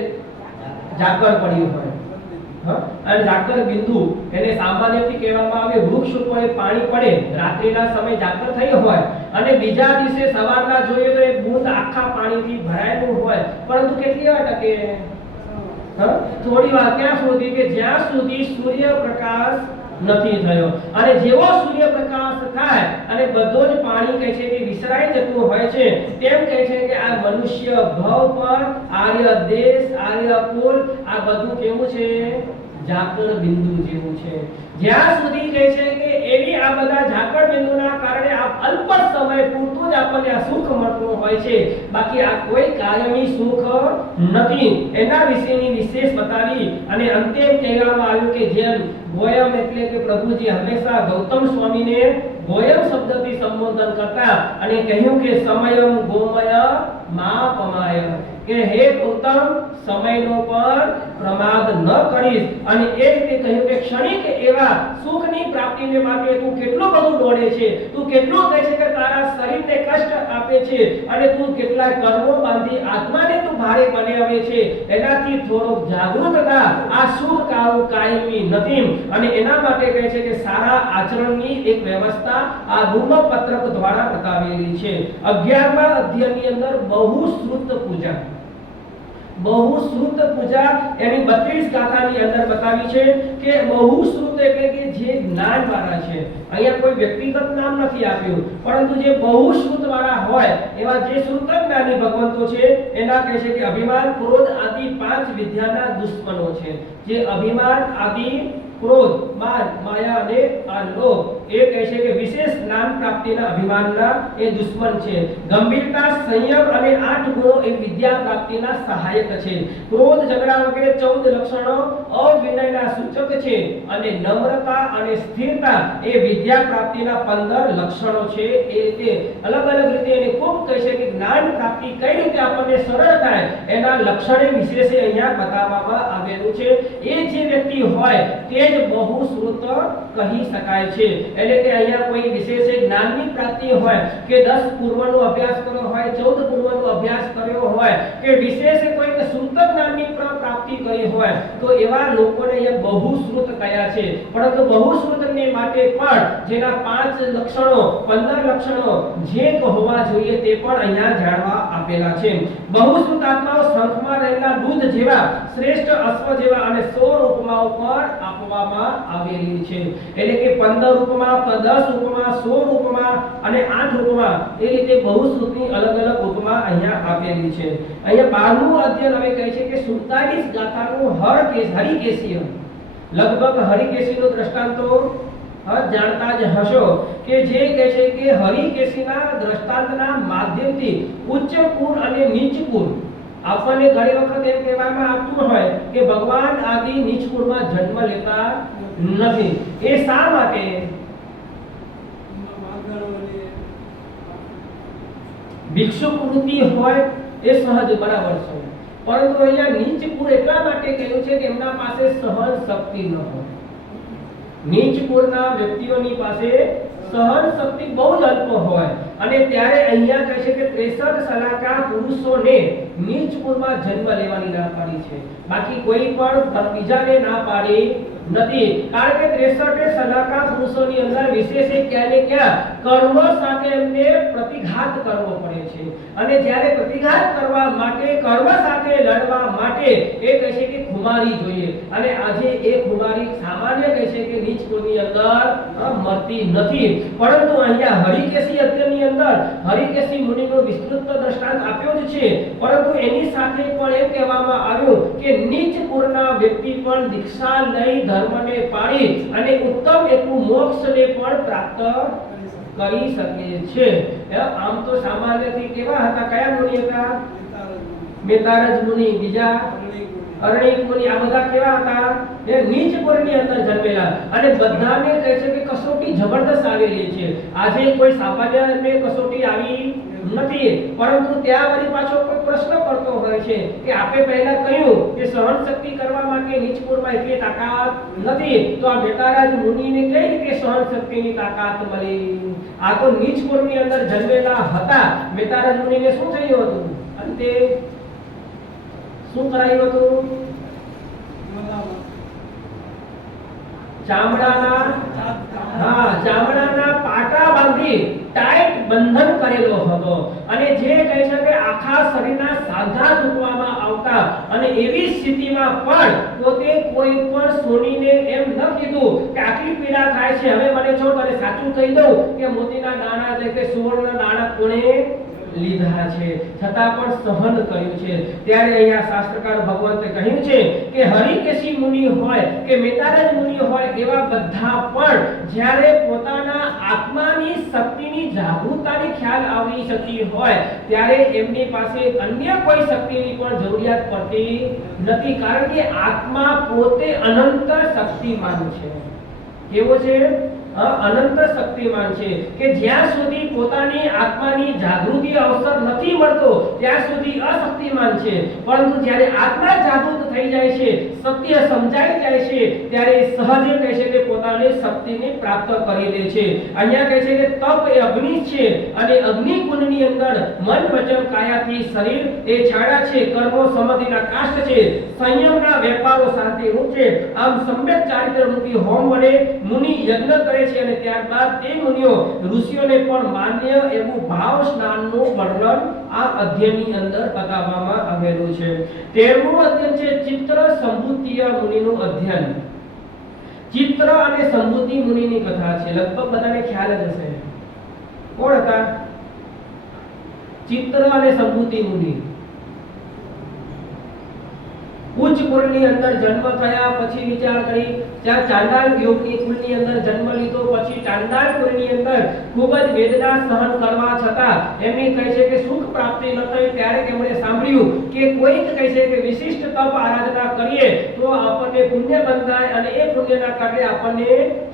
ઝાકળ પડ્યું હોય, અને ઝાકળ બિંદુ એને સામાન્યથી કહેવામાં આવે. વૃક્ષ ઉપર પાણી પડે, રાત્રિના સમય ઝાકળ થઈ હોય અને બીજા દિવસે સવારના જોઈએ તો એ બૂંદ આખા પાણીથી ભરાયેલું હોય, પરંતુ કેટલી વાર ટકે? થોડી વાર. ક્યાં સુધી? કે જ્યાં સુધી સૂર્યપ્રકાશ નથી થયો. અને જેવો સૂર્યપ્રકાશ થાય અને બધો જ પાણી કહે છે કે વિસરાઈ જતું હોય છે, તેમ કહે છે કે આ મનુષ્ય ભવ પર આર્ય દેશ, આર્ય કુલ આ બધું કેવું છે? ઝાકળ બિંદુ જેવું છે. જ્યાં સુધી કહે છે કે એવી આ બધા ઝાકળ બિંદુના કારણે આ અલ્પ સમય પૂરતું જ આપણને આ સુખ મળતું હોય છે, બાકી આ કોઈ કાયમી સુખ નથી. એના વિશેની વિશેષ બતાવી અને અંતે કહેવામાં આવ્યું કે જેમ ગોયમ એટલે કે પ્રભુજી હંમેશા ગૌતમ સ્વામીને ગોયમ શબ્દથી સંબોધન કરતા અને કહ્યું કે સમયમ ગોમય માપમાય, કે હે ગૌતમ સમયનો પર પ્રમાદ ન કરીશ. અને એ રીતે કહ્યું કે ક્ષણિક એવા સુખની પ્રાપ્તિને માટે તું કેટલું બધું દોડે છે, તું કેટલું કહે છે કે તારા શરીરને કષ્ટ આપે છે અને તું કેટલાય કર્મો બાંધી આત્માને તું ભારે બનાવે છે, એનાથી થોડોક જાગૃત થા. આ સુખ કાયમી નથી અને એના માટે કહે છે કે સારા આચરણની એક વ્યવસ્થા આ ધૂમ પત્રક દ્વારા બતાવેલી છે. 11મા અધ્યાયની અંદર બહુશ્રુત પૂજા, બહુશ્રુત પૂજા એની 32 ગાથાની અંદર બતાવી છે કે બહુશ્રુત એટલે કે જે જ્ઞાન વાળા છે. અહીંયા કોઈ વ્યક્તિગત નામ નથી આપ્યું, પરંતુ જે બહુશ્રુત વાળા હોય એવા જે શ્રુત જ્ઞાની ભગવંતો છે એના કહે છે કે અભિમાન, ક્રોધ આદિ 5 વિદ્યાના દુશ્મનો છે. જે અભિમાન, આદિ, ક્રોધ, માન, માયા અને આ લોભ એ કહે છે કે વિશેષ જ્ઞાન પ્રાપ્તિના અભિમાનના એ દુશ્મન છે. ગંભીરતા, સંયમ અને 8 ગુણો એ વિદ્યા પ્રાપ્તિના સહાયક છે. ક્રોધ, ઝઘડા વગેરે 14 લક્ષણો અવિનયના સૂચક છે અને નમ્રતા અને સ્થિરતા એ વિદ્યા પ્રાપ્તિના 15 લક્ષણો છે. એ રીતે અલગ અલગ રીતે એને ખૂબ કહે છે કે જ્ઞાન પ્રાપ્તિ કઈ રીતે આપણને સરળ થાય એના લક્ષણે વિશેષે અહીંયા બતાવવામાં આવેલું છે. એ જે વ્યક્તિ હોય તે જ બહુશ્રુત કહી શકાય છે. એટલે કે અહીંયા કોઈ વિશેષ જ્ઞાનની પ્રાપ્તિ હોય કે 10 પૂર્વનો અભ્યાસ કર્યો હોય, 14 પૂર્વનો અભ્યાસ કર્યો હોય કે વિશેષ કોઈ શ્રુત જ્ઞાનની પ્રાપ્તિ કરી હોય તો એવા લોકોને અહીંયા બહુશ્રુત કયા છે. પરંતુ બહુશ્રુતને માટે પણ જેના 5 લક્ષણો 15 લક્ષણો જે હોવા જોઈએ તે પણ અહીંયા જાણવા આપેલા છે. બહુશ્રુત આત્માઓ શંખમાં રહેલા દૂધ જેવા, શ્રેષ્ઠ અશ્વ જેવા અને 16 ઉપમાઓ પર આપવામાં આવેલી છે. એટલે કે 15 ઉપમા, 10 ઉપમા, 16 ઉપમા અને 8 ઉપમા એ રીતે બહુશ્રુતની અલગ અલગ ઉપમા અહીંયા આપેલી છે. અહીંયા 12મું અધ્યયન હવે કહે છે કે 47 ગાથાનું હરિકેશીય, લગભગ હરિકેશીનો દ્રષ્ટાંતો જાણતા જ હશો કે જે કહે છે કે હરિકેશીના દ્રષ્ટાંતના માધ્યમથી ઉચ્ચ કુળ અને નીચ કુળ આપણને ઘણી વખત એમ કહેવામાં આવતું હોય કે ભગવાન આદિ નીચ કુળમાં જન્મ લેતા નથી. એ શા માટે? ભિક્ષુક વૃત્તિ હોય એ સહજ બરાબર છે, પરંતુ અહીંયા નીચ કુળ એટલા માટે કહ્યું છે કે એમના પાસે સહન શક્તિ ન હોય. નીચ કુળના વ્યક્તિઓની પાસે સહન શક્તિ બહુ જ અલ્પ હોય અને ત્યારે અહીંયા કહે છે કે 63 સલાકા પુરુષોને નીચ કુળમાં જન્મ લેવાની ના પાડી છે, બાકી કોઈ પણ બીજાને ના પાડી નથી. કારણ કે 63 સલાકા પુરુષોની અંદર વિશેષ ક્યાં ને ક્યાં કર્મ સાથે એમને પ્રતિઘાત કરવો પડે છે અને જ્યારે પ્રતિઘાત કરવા માટે, કર્મ સાથે લડવા માટે એ કહે છે કે ખુમારી જોઈએ. અને આજે એ ખુમારી સામાન્ય કહે છે કે નીચ કુળની અંદર મળતી નથી. પરંતુ અહીંયા હરિકેશી અધ્યયનની અંદર હરિકેશી મુનિનો વિસ્તૃત દ્રષ્ટાંત આપ્યો જ છે, પરંતુ એની સાથે પણ એમ કહેવામાં આવ્યું કે નીચ કુળના વ્યક્તિ પણ દીક્ષા લઈ ધર્મને પાળી અને ઉત્તમ એટલું મોક્ષને પણ પ્રાપ્ત કરી શકે છે. આમ તો સામાન્યથી કેવા હતા? કયા મુનિ હતા? મેતારજ મુનિ, બીજા અરણિક મુનિ. આ બધા કેવા હતા? એ નીચ કુળની અંદર જન્મેલા અને બધાને કહે છે કે કસોટી જબરદસ્ત આવેલી છે. આજે કોઈ સામાન્ય કસોટી આવી નથી, પરંતુ ત્યાં વળી પાછો કોઈ પ્રશ્ન કરતો હોય છે કે આપણે પહેલા કહ્યું કે સહન શક્તિ કરવા માટે નીચ કુળમાં એટલી તાકાત નથી, તો આ મેતારાજ મુનિને કઈ રીતે સહન શક્તિની તાકાત મળી? આ તો નીચ કુળની અંદર જન્મેલા હતા. મેતારાજ મુનિને શું થયું હતું? અંતે શું કરાયું હતું? ચામડાના પાટા બાંધી ટાઈટ બંધન કરેલો હતો અને જે કહે છે કે આખા શરીરના સાંધા દુખવામાં આવતા અને એવી સ્થિતિમાં પણ પોતે કોઈ પણ સોનીને એમ ન કીધું કે આટલી પીડા થાય છે, હવે મને છો તને સાચું કહી દઉં કે મોતીના દાણા એટલે કે સુવર્ણના દાણા કોણે લીધા છે, છતાં પણ સહન કર્યું છે. ત્યારે અહીંયા શાસ્ત્રકાર ભગવંતે કહ્યું છે કે હરિકેશી મુનિ હોય કે મેતારજ મુનિ હોય એવા બધા પણ જ્યારે પોતાના આત્માની શક્તિની જાગૃતતાની ખ્યાલ આવી શકતી હોય ત્યારે એમની પાસે અન્ય કોઈ શક્તિની પણ જરૂરિયાત પડતી નથી, કારણ કે આત્મા પોતે અનંત શક્તિમાન છે. કેવો છે? અનંત શક્તિમાન છે કે જ્યાં સુધી પોતાની આત્માની જાગૃતિ અવસર નથી મળતો ત્યાં સુધી અશક્તિમાન છે, પરંતુ જ્યારે આત્મા જાગૃત થઈ જાય છે, સત્ય સમજાઈ જાય છે, ત્યારે સહજ કહે છે કે પોતાની શક્તિને પ્રાપ્ત કરી લે છે. અહીંયા કહે છે કે તપ એ અગ્નિ છે અને અગ્નિકુંડની અંદર મન વચન કાયાથી શરીર એ છાડા છે, કર્મો સમાધિના કાષ્ઠ છે, સંયમના વેપારો શાંતિ રૂપ છે. આમ સમ્યક ચારિત્ર રૂપી હોમ વડે મુનિ યજ્ઞ કરે છે અને ત્યારબાદ તે મુનિઓ ઋષિઓને પણ માન્ય એવું ભાવ સ્નાનનું વર્ણન આ અધ્યયનની અંદર બતાવવામાં આવેલું છે. 13મું અધ્યયન છે ચિત્ર સંભૂતિય મુનિનું અધ્યયન. ચિત્ર અને સંભૂતિ મુનિની કથા છે, લગભગ બધાને ખ્યાલ જ હશે. કોણ હતા ચિત્ર અને સંભૂતિ મુનિ? ઉચ્ચ કુળની અંદર જન્મ થયા, પછી વિચાર કરી ત્યાં ચાંડાલ યોગની કુળની અંદર જન્મ લીધો, પછી ચાંડાલ કુળની અંદર ખૂબ જ વેદના સહન કરવા છતાં એમની કહે છે કે સુખ પ્રાપ્તિ ન થઈ. ત્યારે તેમણે સાંભળ્યું કે કોઈક કહે છે કે વિશિષ્ટ તપ આરાધના કરીએ તો આપણને પુણ્ય બંધાય અને એ પુણ્યના કારણે આપણને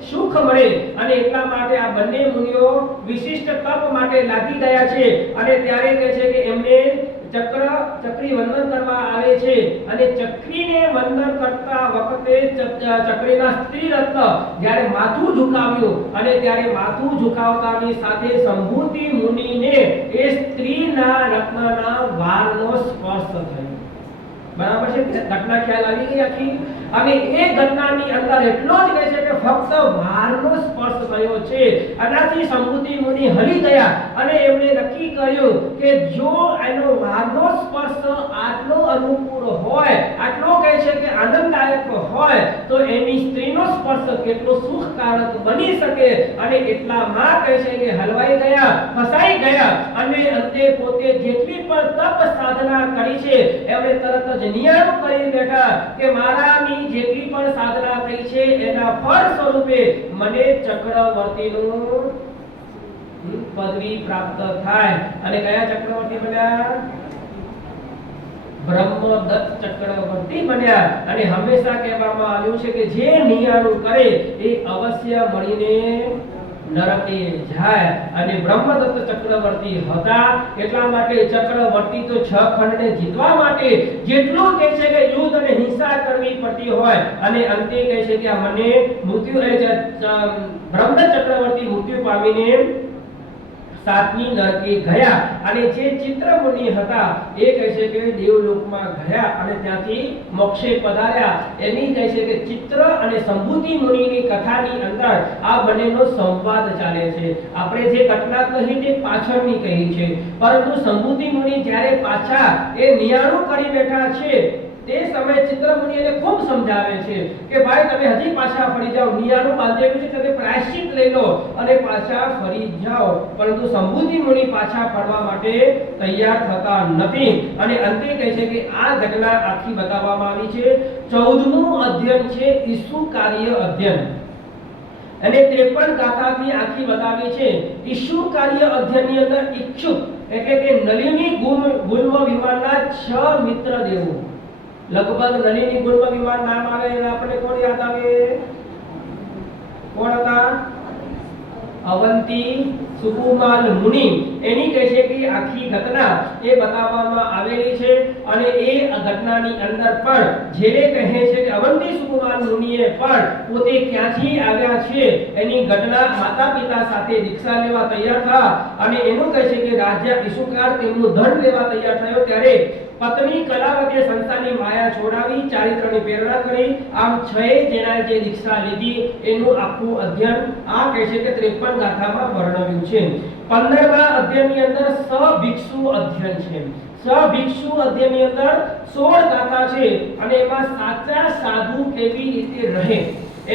સુખ મળે, અને એટલા માટે આ બંને મુનિઓ વિશિષ્ટ તપ માટે લાગી ગયા છે. અને ત્યારે કહે છે કે એમને ચક્રી વંદન કરવા આવે છે અને ચક્રીને વંદન કરતા વખતે ચક્રીના સ્ત્રી રત્ન જ્યારે માથું ઝુકાવ્યું અને ત્યારે માથું ઝુકાવતાની સાથે સંભૂતિ મુનિને એ સ્ત્રીના રત્નના વારનો સ્પર્શ થયો. બરાબર છે? ઘટના ખ્યાલ આવી ગઈ આખી. અને એ ઘટનાની અંદર એટલો જ કહે છે કે ફક્ત વારનો સ્પર્શ થયો છે. આનાથી સંભૂતિ મુનિ હલી ગયા અને એમણે નક્કી કર્યું કે જો એનો વારનો સ્પર્શ આટલો અનુકૂળ હોય, આટલો કહે છે કે આનંદદાયક હોય, તો એની સ્ત્રીનો સ્પર્શ કેટલો સુખકારક બની શકે. અને એટલામાં કહે છે કે હલવાઈ ગયા, ફસાઈ ગયા અને અંતે પોતે જેટલી પણ તપ સાધના કરી છે એમણે તરત જ નિયાણું કરી બેઠા કે મારાની જેટલી પણ સાધના થઈ છે એના ફળ સ્વરૂપે મને ચક્રવર્તીનું પદવી પ્રાપ્ત થાય. અને કયા ચક્રવર્તી બન્યા? બ્રહ્મદત્ત ચક્રવર્તી બન્યા. અને હંમેશા કહેવામાં આવ્યું છે કે જે નિયાણું કરે એ અવશ્ય મળીને નરકે જાય. અને બ્રહ્મદત્ત ચક્રવર્તી હતા એટલા માટે ચક્રવર્તી તો 6 ખંડને જીતવા માટે જેટલું કહે છે કે યુદ્ધ અને હિંસા કરવી પડતી હોય, અને અંતે કહે છે કે મને મૃત્યુ બ્રહ્મદત્ત ચક્રવર્તી મૃત્યુ પામીને 7મી નરકે ગયા. અને જે ચિત્રમુનિ હતા એ કહે છે કે દેવલોકમાં ગયા અને ત્યાંથી મોક્ષે પધાર્યા. એની કહે છે કે ચિત્ર અને સંભૂતિ મુનિની કથાની અંદર આ બંનેનો સંવાદ ચાલે છે. આપણે જે ઘટના કહી તે પાછળની કહી છે, પરંતુ સંભૂતિ મુનિ જ્યારે પાછા એ નિયાણું કરી બેઠા છે તે સમયે ચિત્રમુનિ એને ખૂબ સમજાવે છે કે ભાઈ તમે હજી પાછા ફરી જાઓ, નિયાણું બાંધેલું છે, તમે પ્રાયશ્ચિત લઈ લો અને પાછા ફરી જાઓ. પરંતુ સંભૂતિ મુનિ પાછા ફરવા માટે તૈયાર થતા નથી. અને અંતે કહે છે કે આ ઘટના આખી બતાવવામાં આવી છે. 14મું અધ્યયન છે ઈસુ કાર્ય અધ્યયન, અને 53 ગાથાથી આખી બતાવી છે. ઈસુ કાર્ય અધ્યયનની અંદર ઈચ્છુક એટલે કે નલિની ગુલ્મ વિમાનના 6 મિત્ર દેવો. લગભગ નલિની ગુલ્મ વિમાન નામ આવે એટલે આપણે કોણ યાદ આવે? કોણ હતા? અવંતી સુકુમાલ મુનિ. એની કહે છે કે આખી ઘટના એ બતાવવામાં આવેલી છે. અને એ ઘટનાની અંદર પણ જેને કહે છે કે અવંતી સુકુમાલ મુનિએ પણ પોતે ક્યાંથી આવ્યા છે એની ઘટના માતા પિતા સાથે દીક્ષા લેવા તૈયાર થયા. અને એનું કહે છે કે રાજા ઈશુકાર તેમનું ધન લેવા તૈયાર થયો ત્યારે પત્ની કલાવતીએ સંસારની માયા છોડાવી, ચારિત્રની પ્રેરણા કરી. આમ 6 જેના જે દીક્ષા લીધી એનું આખું અધ્યયન આ કહે છે કે 53 ગાથામાં વર્ણવ્યું છે. 15મા અધ્યયનની અંદર સભિક્ષુ અધ્યયન છે. સભિક્ષુ અધ્યયનની અંદર 16 ગાથા છે અને એમાં સાચા સાધુ કેવી રીતે રહે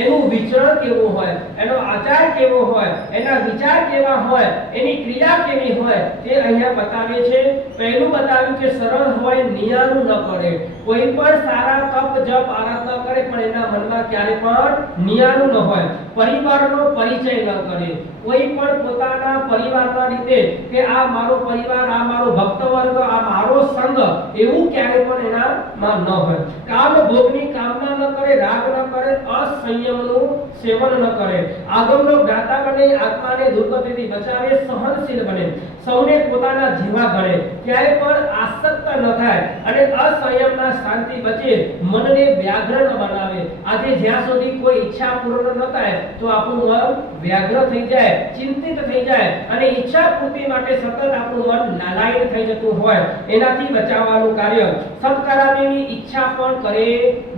એનું વિચરણ કેવું હોય, એનો આચાર કેવો હોય, એના વિચાર કેવા હોય, એની ક્રિયા કેવી હોય, તે અહીંયા બતાવે છે. પહેલું બતાવ્યું કે સરળ હોય, નિયારું ન કરે. કોઈ પણ સારા તપ જપ આરાધના કરે પણ એના મનમાં ક્યારે પણ નિયારું ન હોય. પરિવારનો પરિચય ન કરે. કોઈ પણ પોતાના પરિવારના રીતે કે આ મારો પરિવાર, આ મારો ભક્ત વર્ગ, આ મારો સંગ, એવું ક્યારે પણ એનામાં ન હોય. કામ ભોગની કામના ન કરે, રાગ ન કરે, અસંયમનું સેવન ન કરે. આગમનો જ્ઞાતા બને, આત્માને દુર્ગતિથી બચાવે, સહનશીલ બને, સૌને પોતાના જેવા ગણે, ક્યારે પણ આસક્ત ન થાય અને અસંયમના શાંતિ બચે, મનને વ્યાઘ્ર ન બનાવે. આજે જ્યાં સુધી કોઈ ઈચ્છા પૂર્ણ ન થાય તો આપણું મન વ્યાઘ્ર થઈ જાય, ચિંતિત થઈ જાય અને ઈચ્છા પૂર્તિ માટે સતત આપણું મન લાલાયિત થઈ જતું હોય, એનાથી બચાવવાનું કાર્ય. સત્કરાની ઈચ્છા પણ કરે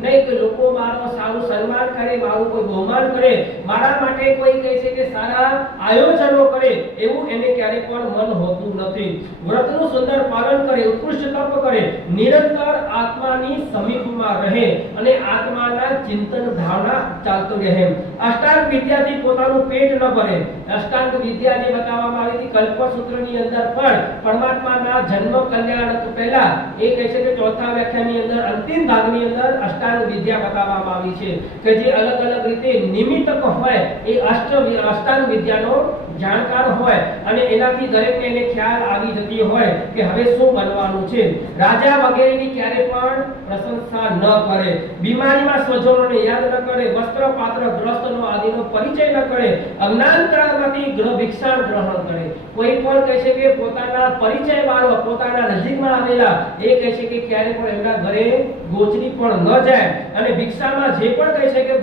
નહીં કે લોકો મારું સારું સન્માન કરે, મારું કોઈ બહુમાન કરે, મારા માટે કોઈ કહે છે કે સારા આયોજનો કરે, એવું એને ક્યારે પણ મન હોતું નથી. વ્રતનું સુંદર પાલન કરે, ઉત્કૃષ્ટ તપ કરે, નિરંતર આત્માની સમીપમાં રહે અને આત્માના ચિંતન ભાવના ચાલતું રહે. અષ્ટાંગ વિદ્યાથી પોતાનું પેટ ન ભરે. અષ્ટાંગ વિદ્યા જે બતાવવામાં આવી હતી કલ્પસૂત્રની અંદર પણ પરમાત્માના જન્મ કલ્યાણ પહેલા એ કહે છે કે ચોથા વ્યાખ્યાનની અંદર અંતિમ ભાગની અંદર અષ્ટાંગ વિદ્યા બતાવવામાં આવી છે કે જે અલગ અલગ રીતે નિમિત્તક હોય એ અષ્ટાંગ વિદ્યાનો જાણકાર હોય અને એનાથી દરેકને એને ખ્યાલ આવી જતી હોય કે હવે શું બનવાનું છે. રાજા વગેરેની ક્યારે પણ પ્રશંસા ન કરે. બીમારીમાં સ્વજનોને યાદ ન કરે. વસ્ત્ર પાત્ર ગ્રસ્તનો આદિનો પરિચય ન કરે. અજ્ઞાનતામાંથી ભિક્ષા ગ્રહણ કરે. કોઈ પણ કહે છે કે પોતાના પરિચય વાળો, પોતાના નજીકમાં આવેલા એ કહે છે કે ક્યારે પણ એમના ઘરે ગોચરી પણ ન જાય અને ભિક્ષામાં જે પણ કહે છે કે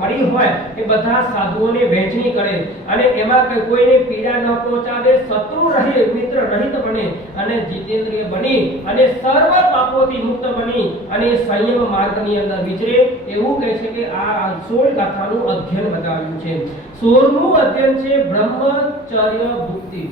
મળી હોય એ બધા સાધુઓને વહેંચણી કરે અને એમાં કોઈને પીડા ન પહોંચાડે, શત્રુ રહે, મિત્ર રહિત બને અને જીતેન્દ્રિય બની અને સર્વ પાપોથી મુક્ત બની અને સંયમ માર્ગની અંદર વિચરે, એવું કહે છે કે આ 16 ગાથાનું અધ્યયન બતાવ્યું છે. 16મું અધ્યયન છે બ્રહ્મચર્ય ભુક્તિ.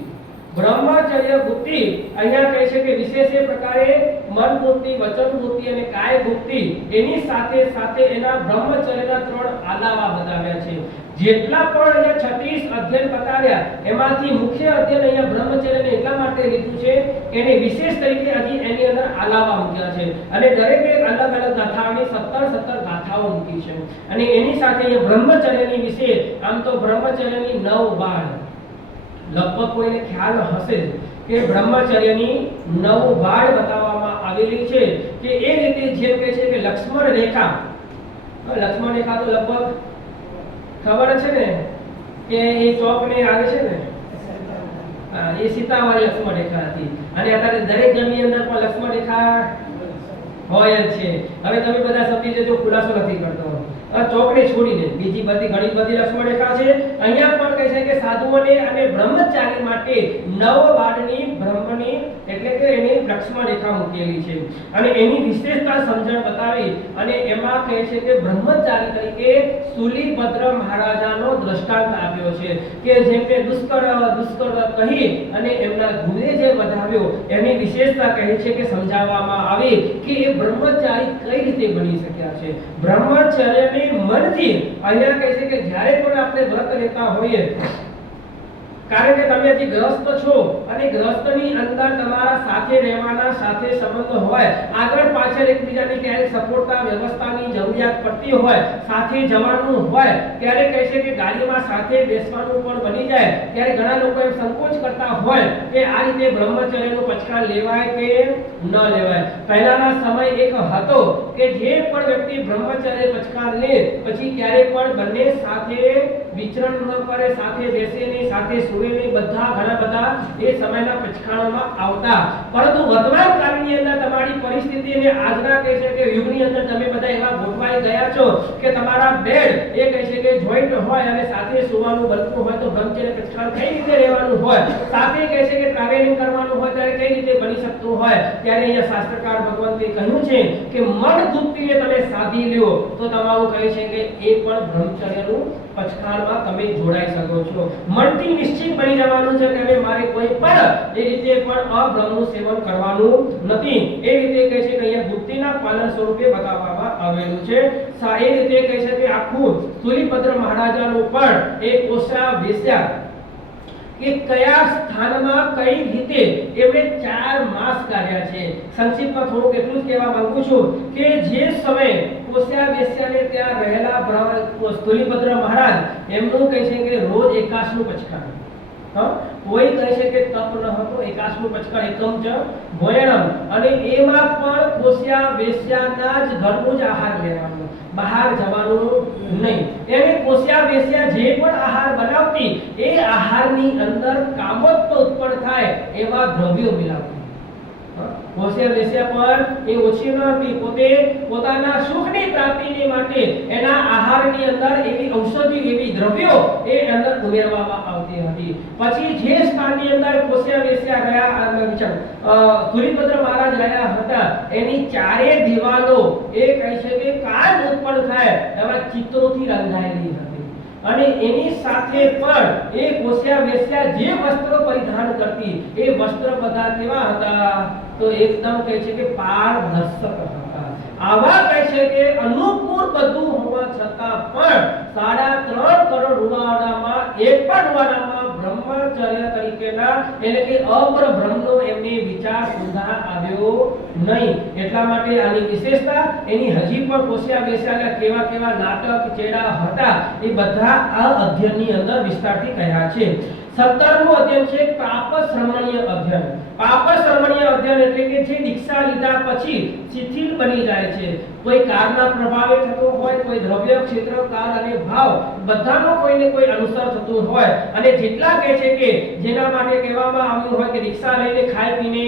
બ્રહ્મચર્ય ભુક્તિ અહીંયા કહે છે કે વિશેષ પ્રકારે મન ભુક્તિ, વચન ભુક્તિ અને કાય ભુક્તિ, એની સાથે સાથે એના બ્રહ્મચર્યના 3 આલાવા બતાવ્યા છે. જેટલા પણ અહીંયા 36 અધ્યયન બતાવ્યા એમાંથી મુખ્ય અધ્યયન અહીંયા બ્રહ્મચર્યને એટલા માટે લીધું છે કે એને વિશેષ તરીકે હજી એની અંદર આલાવા મૂક્યા છે અને દરેકે અલગ અલગ ગાથાઓની 17 ગાથાઓ મૂકી છે અને એની સાથે અહીંયા બ્રહ્મચર્યની વિશે આમ તો બ્રહ્મચર્યની 9 વાળ લગભગ કોઈને ખ્યાલ હશે કે બ્રહ્મચર્યની 9 વાળ બતાવવામાં આવેલી છે કે એ રીતે જેમ કહે છે કે લક્ષ્મણ રેખા તો લગભગ ખબર છે ને કે એ ચોકને આવે છે ને, હા, એ સીતાવાળી લક્ષ્મણ રેખા હતી અને અત્યારે દરેક ઘરની અંદર પણ લક્ષ્મણ રેખા હોય જ છે. હવે તમે બધા સમજી જજો, ખુલાસો નથી કરતો. ચોકને છોડીને બીજી બધી ઘણી બધી લક્ષ્મણ રેખા છે. અહીંયા પણ કહે છે કે સાધુઓને અને બ્રહ્મચારી માટે 9 વાળની બ્રહ્મની એટલે કે એની લક્ષ્મણ રેખા મૂકેલી છે અને એની વિશેષતા સમજણ બતાવી અને એમાં કહે છે કે બ્રહ્મચારી તરીકે સુલીભદ્ર મહારાજાનો દ્રષ્ટાંત આપ્યો છે કે જેમ કે દુષ્કર કહી અને એમના ગુરુએ જે વધાવ્યો એની વિશેષતા કહે છે કે સમજાવવામાં આવી કે એ બ્રહ્મચારી કઈ રીતે બની શક્યા છે. બ્રહ્મચર્યને મનથી અહીંયા કહે છે કે જ્યારે પણ આપણે વ્રત લેતા હોઈએ, કારણ કે તમે હજી ગ્રસ્ત છો અને ગ્રસ્તની અંદર તમારા સાથે રહેવાના, સાથે સંબંધ હોય, આગળ પાછળ એકબીજાની ક્યારેક સપોર્ટતા વ્યવસ્થાની જરૂરિયાત પડતી હોય, સાથે જવાનું હોય, ત્યારે કહે છે કે ગાડીમાં સાથે બેસવાનું પણ બની જાય, ત્યારે ઘણા લોકો એમ સંકોચ કરતા હોય કે આ રીતે બ્રહ્મચર્યનું પચકાળ લેવાય કે ન લેવાય. પહેલાના સમય એક હતો કે જે પણ વ્યક્તિ બ્રહ્મચર્ય પચકાળ લે પછી ક્યારે પણ બંને સાથે વિચરણ ન કરે, સાથે બેસે નહીં, સાથે સુવે નહીં, બધા ઘણા બધા એ સમયના પચકાળોમાં આવતા. પરંતુ વર્તમાન કાળની અંદર તમારી પરિસ્થિતિ અને આજના કહે છે કે યુગની અંદર તમે બધા એવા ગોઠવાઈ ગયા છો કે તમારા બેડ એ કહે છે કે જોઈન્ટ હોય અને સાથે સુવાનું બનતું હોય તો બ્રહ્મચર્ય પચકાળ કઈ રીતે રહેવાનું હોય, સાથે કહે છે કે ટ્રાવેલિંગ કરવાનું હોય ત્યારે કઈ રીતે બની શકતું હોય, ત્યારે અહીંયા શાસ્ત્રકાર ભગવંતે કહ્યું છે કે મન ગુપ્તીને તમે સાધી લ્યો તો તમારું કહે છે કે એ પણ બ્રહ્મચર્યનું પછખાણમાં તમે જોડાઈ શકો છો. મનથી નિશ્ચિત બની જવાનું છે કે હવે મારે કોઈ પણ એ રીતે પણ અબ્રહ્મનું સેવન કરવાનું નથી. એ રીતે કહે છે કે અહીંયા ગુપ્તિના પાલન સ્વરૂપે બતાવવામાં આવેલું છે. એ રીતે કહે છે કે આખું સ્થૂલીપત્ર મહારાજાનું પણ એ કોષા વેશ્યા કે કયા સ્થાનમાં કઈ રીતે એમણે 4 માસ કાઢ્યા છે. સંક્ષિપ્તમાં થોડુંક એટલું જ કહેવા માંગુ છું કે જે સમયે કોસ્યા વેશ્યાને ત્યાં રહેલા સ્થૂલીપત્ર મહારાજ એમનું કહે છે કે રોજ એકાશનું પચખાણ, કોઈ કહે છે કે તપ ન હતો, એકાશનું પચખાણ એકમ જ ભોયણમ, અને એમાં પણ કોસ્યા વેશ્યાના જ ઘરનો જ આહાર લેવાનો, બહાર જવાનું નહીં. એને કોસ્યા વેશ્યા જે પણ આહાર બનાવતી એ આહારની અંદર કામત્વ ઉત્પન્ન થાય એવા દ્રવ્યો મિલાવતી. કોસ્યા વેશ્યા પર એ ઓછી ન હતી, પોતે પોતાના સુખની પ્રાપ્તિને માટે એના આહારની અંદર એવી ઔષધિ એવી દ્રવ્યો એ અંદર ઉમેરવામાં આવતી હતી. પછી જે સ્થાનની અંદર કોસ્યા વેશ્યા રહ્યા સ્થૂલીપત્ર મહારાજ રહ્યા હતા એની ચારે દિવાલો એ કહે છે કે કાળ ઉત્પન્ન થાય એવા ચિત્રોથી રંગાયેલી હતી. અને એની સાથે પણ એ કોસ્યા વેશ્યા જે વસ્ત્રો પરિધાન કરતી એ વસ્ત્ર બધા કેવા હતા તો એકદમ કહે છે કે પારદર્શક હતા. આવા કહે છે કે અનુકૂળ બધું હોવા છતાં પણ 3.5 કરોડ રૂવાડામાં એક પણ રૂવાડામાં બ્રહ્મચર્ય તરીકેના એટલે કે અપરબ્રહ્મનો એમને વિચાર સુધા આવ્યો નહીં. એટલા માટે આની વિશેષતા એની હજી પણ કોસ્યા વેશ્યાના કેવા કેવા નાટક ચેડા હતા એ બધા આ અધ્યયનની અંદર વિસ્તારથી કહ્યા છે. 17મું અધ્યયન છે પાપ શ્રમણીય અધ્યયન. પાપ શ્રમણીય અધ્યયન એટલે કે જે દીક્ષા લીધા પછી શિથિલ બની જાય છે, કોઈ કાળના પ્રભાવે થતો હોય, કોઈ દ્રવ્ય ક્ષેત્ર કાળ અને ભાવ બધાનો કોઈને કોઈ અનુસાર થતું હોય, અને જેટલા કહે છે કે જેના માટે કહેવામાં આવ્યું હોય કે દીક્ષા લઈને ખાઈ પીને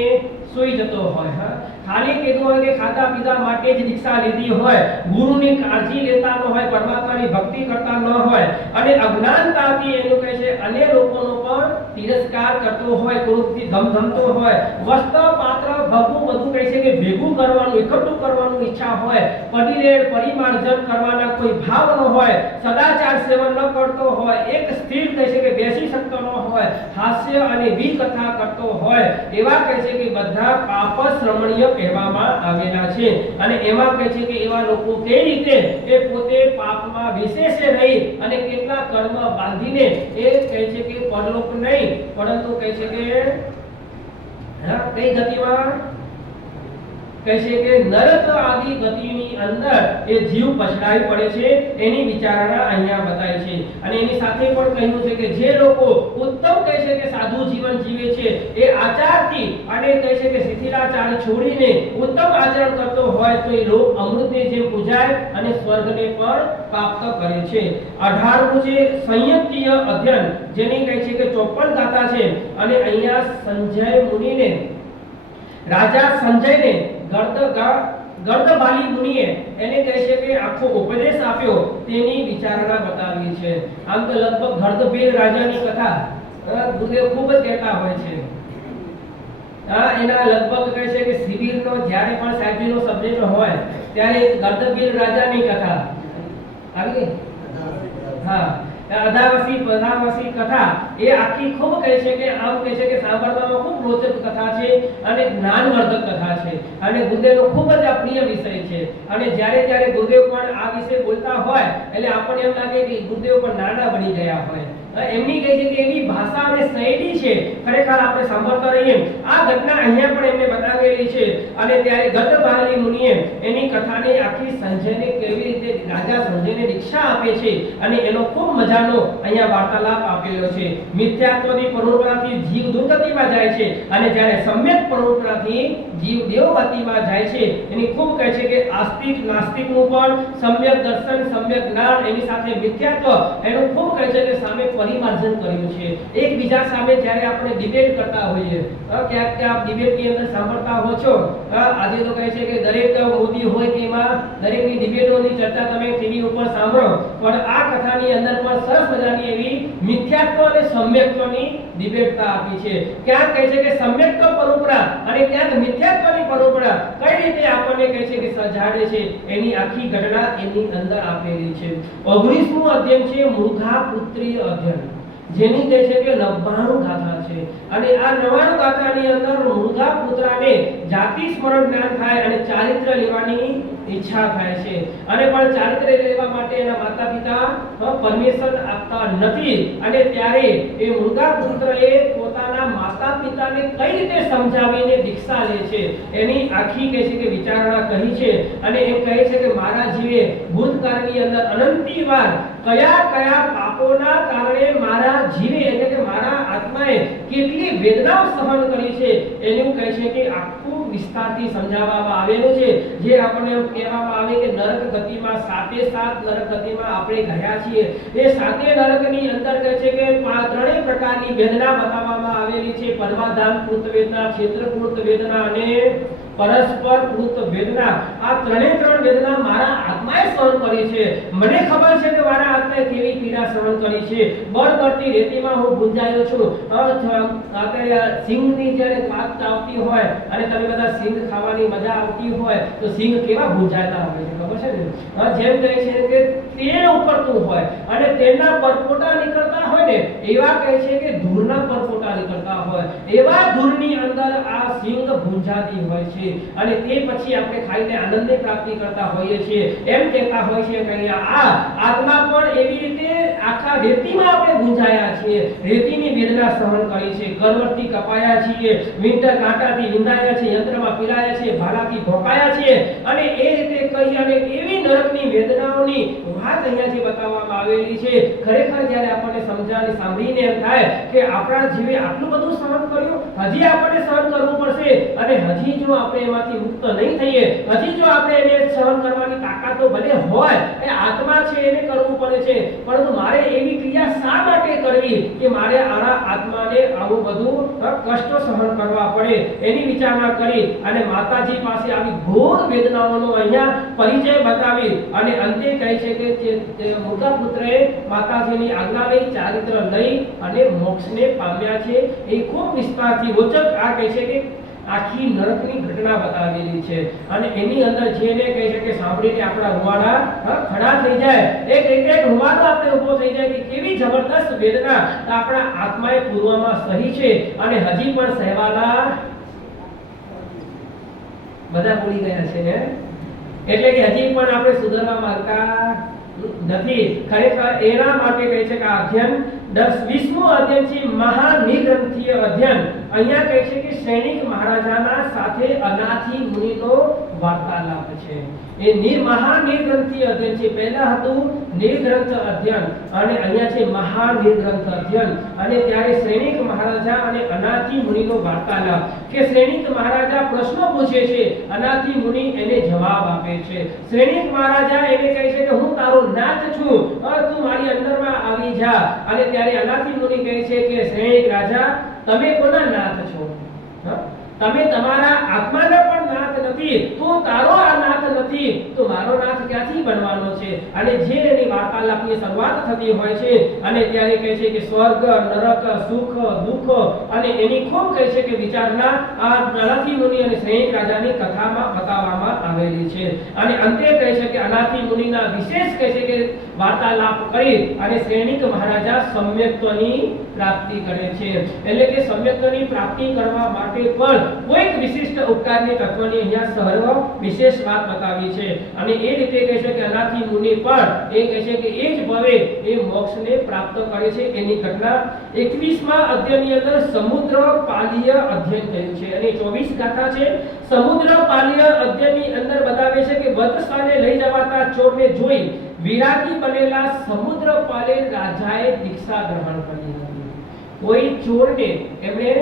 સોઈ જતો હોય, ખાલી કીધું હોય કે ખાતા પીતા માટે જ દીક્ષા લીધી હોય, ગુરુની કાળજી લેતા ન હોય, પરમાત્માની ભક્તિ કરતા ન હોય, અને અજ્ઞાનતાથી એનું કહે છે અન્ય લોકોનો પણ તિરસ્કાર કરતો હોય, ક્રોધથી ધમધમતો હોય, વસ્ત્ર પાત્ર ભગવું બધું કહે છે કે ભેગું કરવાનું, એકઠું કરવાનું ઈચ્છા હોય, પરિલેડ પરિમાર્જન કરવાના કોઈ ભાવ ન હોય, સદાચાર સેવન ન કરતો હોય, એક સ્થિર કહે છે કે બેસી શકતો ન હોય, હાસ્ય અને વિકથા કરતો હોય, એવા કહે છે કે બધા પાપ શ્રમણીય કહેવામાં આવેલા છે. અને એમાં કહે છે કે એવા લોકો કઈ રીતે એ પોતે પાપમાં વિશેષે રહી અને કેટલા કર્મ બાંધીને એ કહે છે કે પરલોક નહીં પરંતુ કહે છે કે કઈ ગતિમાં કહે છે કે નરક આદિ ગતિની અંદર એ જીવ પછડાઈ પડે છે, એની વિચારણા અહીંયા બતાવી છે. અને એની સાથે પણ કહ્યું છે કે જે લોકો ઉત્તમ કહે છે કે સાધુ જીવન જીવે છે એ આચારથી અને કહે છે કે શિથિલાચાર છોડીને ઉત્તમ આચરણ કરતો હોય તો એ લોક અમૃતને જેમ પૂજાય અને સ્વર્ગને પણ પ્રાપ્ત કરે છે. 18મું છે સંયત્ય અધ્યયન, જેની કહે છે કે 54 ગાથા છે. અને અહીંયા સંજય મુનિને રાજા સંજયને ગર્દભાલી મુનિએ એને કહે છે કે આખો ઉપદેશ આપ્યો તેની વિચારણા બતાવી છે. આમ તો લગભગ ગર્દભીલ રાજાની કથા ગુરુદેવ ખૂબ જ કહેતા હોય છે. એના લગભગ કહે છે કે શિબિરનો જ્યારે પણ સાહેબજીનો સબ્જેક્ટ હોય ત્યારે ગર્દભીલ રાજાની કથા આવી અધાવસી કથા એ આખી ખૂબ કહે છે કે આમ કહે છે કે સાંભળવામાં ખૂબ રોચક કથા છે અને જ્ઞાનવર્ધક કથા છે અને ગુરુદેવનો ખૂબ જ પ્રિય વિષય છે. અને જ્યારે ગુરુદેવ પણ આ વિશે બોલતા હોય એટલે આપણને એમ લાગે કે ગુરુદેવ પણ નાના બની ગયા હોય. એમની કહે છે કે એવી ભાષા અને શૈલી છે ખરેખર આપણે સાંભળતા રહીએ. આ ઘટના અહીંયા પણ એમને બતાવેલી છે. અને ત્યારે ગર્દભાલી મુનિએ એની કથાને આખી સંજયને કેવી રીતે રાજા સંજયને દીક્ષા આપે છે અને એનો ખૂબ મજાનો અહીંયા વાર્તાલાપ આપેલો છે. મિથ્યાત્વની પ્રવૃત્તિથી જીવ દુર્ગતિમાં જાય છે અને જ્યારે સમ્યક પ્રવૃત્તિથી જીવ દેવગતિમાં જાય છે. એની ખૂબ કહે છે કે આસ્તિક નાસ્તિકનું પણ સમ્યક દર્શન, સમ્યક જ્ઞાન, એની સાથે મિથ્યાત્વ એનું ખૂબ કહે છે કે સામે પરિમાર્જન કર્યું છે. એકબીજા સામે જ્યારે આપણે ડિબેટ કરતા હોઈએ, ક્યાંક ક્યાંક ડિબેટની અંદર સાંભળતા હો છો, આજે તો કહે છે કે દરેક મોદી હોય કે એમાં દરેકની ડિબેટોની ચર્ચા તમે ટીવી ઉપર સાંભળો, પણ આ કથાની અંદર પણ સરસ મજાની એવી મિથ્યાત્વ અને સમ્યક્ત્વની દિવ્યતા આપી છે. ક્યાંક કહે છે કે સમ્યક્ત પરંપરા અને ક્યાંક મિથ્યાત્વની પરંપરા કઈ રીતે આપણને કહે છે કે સજાડે છે એની આખી ઘટના એની અંદર આપેલી છે. 19મું અધ્યયન છે મૃગા-પુત્રીય અધ્યયન, જેની કહે છે કે 99 ગાથા છે. અને આ 99 ગાથાની અંદર મૃગા-પુત્રાને જાતિ સ્મરણ જ્ઞાન થાય અને ચારિત્ર લેવાની ઈચ્છા થાય છે. અને પણ ચારિત્ર લેવા માટે એના માતા પિતા પરમિશન આપતા નથી. અને ત્યારે એ મૃગા-પુત્રએ પોતાના માતા પિતાને કઈ રીતે સમજાવીને દીક્ષા લે છે એની આખી કહે છે કે વિચારણા કહી છે. અને એમ કહે છે કે મારા જીવે ભૂતકાળની અંદર અનંતી વાર કયા કયા પાપોના કારણે મારા જીવે એટલે કે મારા આત્માએ કેટલી વેદનાઓ સહન કરી છે એનું કહે છે કે આખું વિસ્તારથી સમજાવવામાં આવેલું છે. જે આપણને કહેવામાં આવે કે નરક ગતિમાં સાતે સાત નરક ગતિમાં આપણે ગયા છીએ. એ સાતે નરકની અંદર કહે છે કે ત્રણેય પ્રકારની વેદના બતાવવામાં આવેલી છે. પરમાધામ કૃત વેદના, ક્ષેત્ર કૃત વેદના અને પરસ્પર કૃત વેદના. આ ત્રણ વેદના મારા આત્માએ સહન કરી છે. મને ખબર છે કે મારા આત્માએ કેવી પીડા સહન કરી છે. બળબળતી રેતીમાં હું ગુંજાયો છું. અત્યારે સિંગની જ્યારે વાત આવતી હોય અને તમે બધા સિંગ ખાવાની મજા આવતી હોય તો સિંગ કેવા ગુંજાતા હોય છે ખબર છે ને? જેમ કહે છે કે તેલ ઉપરતું હોય અને તેલના પરપોટા નીકળતા હોય ને એવા કહે છે કે ધૂળના પરપોટા નીકળતા હોય એવા ધૂળની અંદર આ સિંગ ગુંજાતી હોય છે. અને તે પછી આપણે ખાઈને આનંદની પ્રાપ્તિ કરતા હોઈએ છીએ. એમ કહેતા હોય છે કે આ આત્મા પણ એવી રીતે આખા રેતીમાં આપણે ગુંજાયા છીએ. રેતીની વેદના સહન કરી છે. કરવટથી કપાયા છીએ, વિંટર કાંટાથી વિંધાયા છે, યંત્રમાં પીડાયા છે, ભાલાથી ભોંકાયા છે. અને એ રીતે કહી અને એવી નરકની વેદનાઓની વાત અહીંયા જે બતાવવામાં આવેલી છે ખરેખર જ્યારે આપણને સમજાવી સાંભળીને એમ થાય કે આપણા જીવે આટલું બધું સહન કર્યું, હજી આપણને સહન કરવું પડશે. અને હજી જો આપણે એમાંથી મુક્ત નહીં થઈએ, હજી જો આપણે એને સહન કરવાની તાકાત તો ભલે હોય, એ આત્મા છે એને કરવું પડે છે, પરંતુ મારે એવી ક્રિયા શા માટે કરવી કે મારે આના આત્માને આવું બધું કષ્ટ સહન કરવા પડે એની વિચારણા કરી અને માતાજી પાસે આવી ઘોર વેદનાઓનો અહીંયા પરિચય બતાવી અને અંતે કહે છે કે મૃગા-પુત્રએ માતાજીની આજ્ઞા લઈ ચારિત્ર લઈ અને મોક્ષને પામ્યા છે. એ ખૂબ વિસ્તારથી રોચક આ કહે છે કે આખી નરકની ઘટના બતાવેલી છે. અને એની અંદર જેને કહે છે કે સાંભળીને આપણા રૂવાડા ખડા થઈ જાય, એક રૂવાડો આપણે ઊભો થઈ જાય કે કેવી જબરદસ્ત વેદના આપણા આત્માએ પૂર્વમાં સહી છે અને હજી પણ સહેવાના બધા ભૂલી ગયા છે. એટલે કે હજી પણ આપણે સુધરવા માંગતા નથી. ખરેખર એના માટે કહે છે કે આ અધ્યયન 20મું અધ્યયન છે મહાનિગ્રંથીય અધ્યયન. અહીંયા કહે છે કે સૈનિક મહારાજાના સાથે અનાથી મુનિનો વાર્તાલાપ છે. એ મહાનિગ્રંથીય અધ્યયન છે. પહેલા હતું નિર્ગ્રંથ અધ્યયન અને અહીંયા છે મહાનિગ્રંથ અધ્યયન. અને ત્યારે સૈનિક મહારાજા અને અનાથી મુનિનો વાર્તાલાપ કે સૈનિક મહારાજા પ્રશ્નો પૂછે છે, અનાથી મુનિ એને જવાબ આપે છે. સૈનિક મહારાજા એને કહે છે કે હું તારો નાથ છું, તું મારી અંદરમાં આવી જા. અને ત્યારે અનાથી મુનિ કહે છે કે સૈનિક રાજા તમે કોના નાથ છો? તમે તમારા આત્માના પણ નાથ નથી, તું તારો આ નાથ નથી તો મારો નાથ ક્યાંથી બનવાનો છે? અને જે એની વાર્તાલાપની શરૂઆત થતી હોય છે અને ત્યારે કહે છે કે સ્વર્ગ, નરક, સુખ, દુઃખ અને એની ખૂબ કહે છે કે વિચારણા આ અનાથી મુનિ અને સૈનિક રાજાની કથામાં બતાવવામાં આવેલી છે. અને અંતે કહે છે કે અનાથી મુનિના વિશેષ કહે છે કે વાર્તાલાપ કરી અને સૈનિક મહારાજા સમ્યક્ત્વની પ્રાપ્તિ કરે છે. એટલે કે સમ્યક્ત્વની પ્રાપ્તિ કરવા માટે પણ કોઈક વિશિષ્ટ ઉપકારની તત્વની અહીંયા સર્વ વિશેષ વાત બતાવી છે. અને એ રીતે કહે છે કે અનાથી મુનિ પણ એ કહે છે કે એ જ ભવે એ મોક્ષને પ્રાપ્ત કરે છે. એની ઘટના 21મા અધ્યયનની અંદર સમુદ્ર પાલીય અધ્યયન થયું છે અને 24 ગાથા છે. સમુદ્ર પાલીય અધ્યયનની અંદર બતાવે છે કે વધ લઈ જવાતા ચોરને જોઈ વિરાગી બનેલા સમુદ્ર પાલે રાજાએ દીક્ષા ગ્રહણ કરી હતી. કોઈ ચોરને એમણે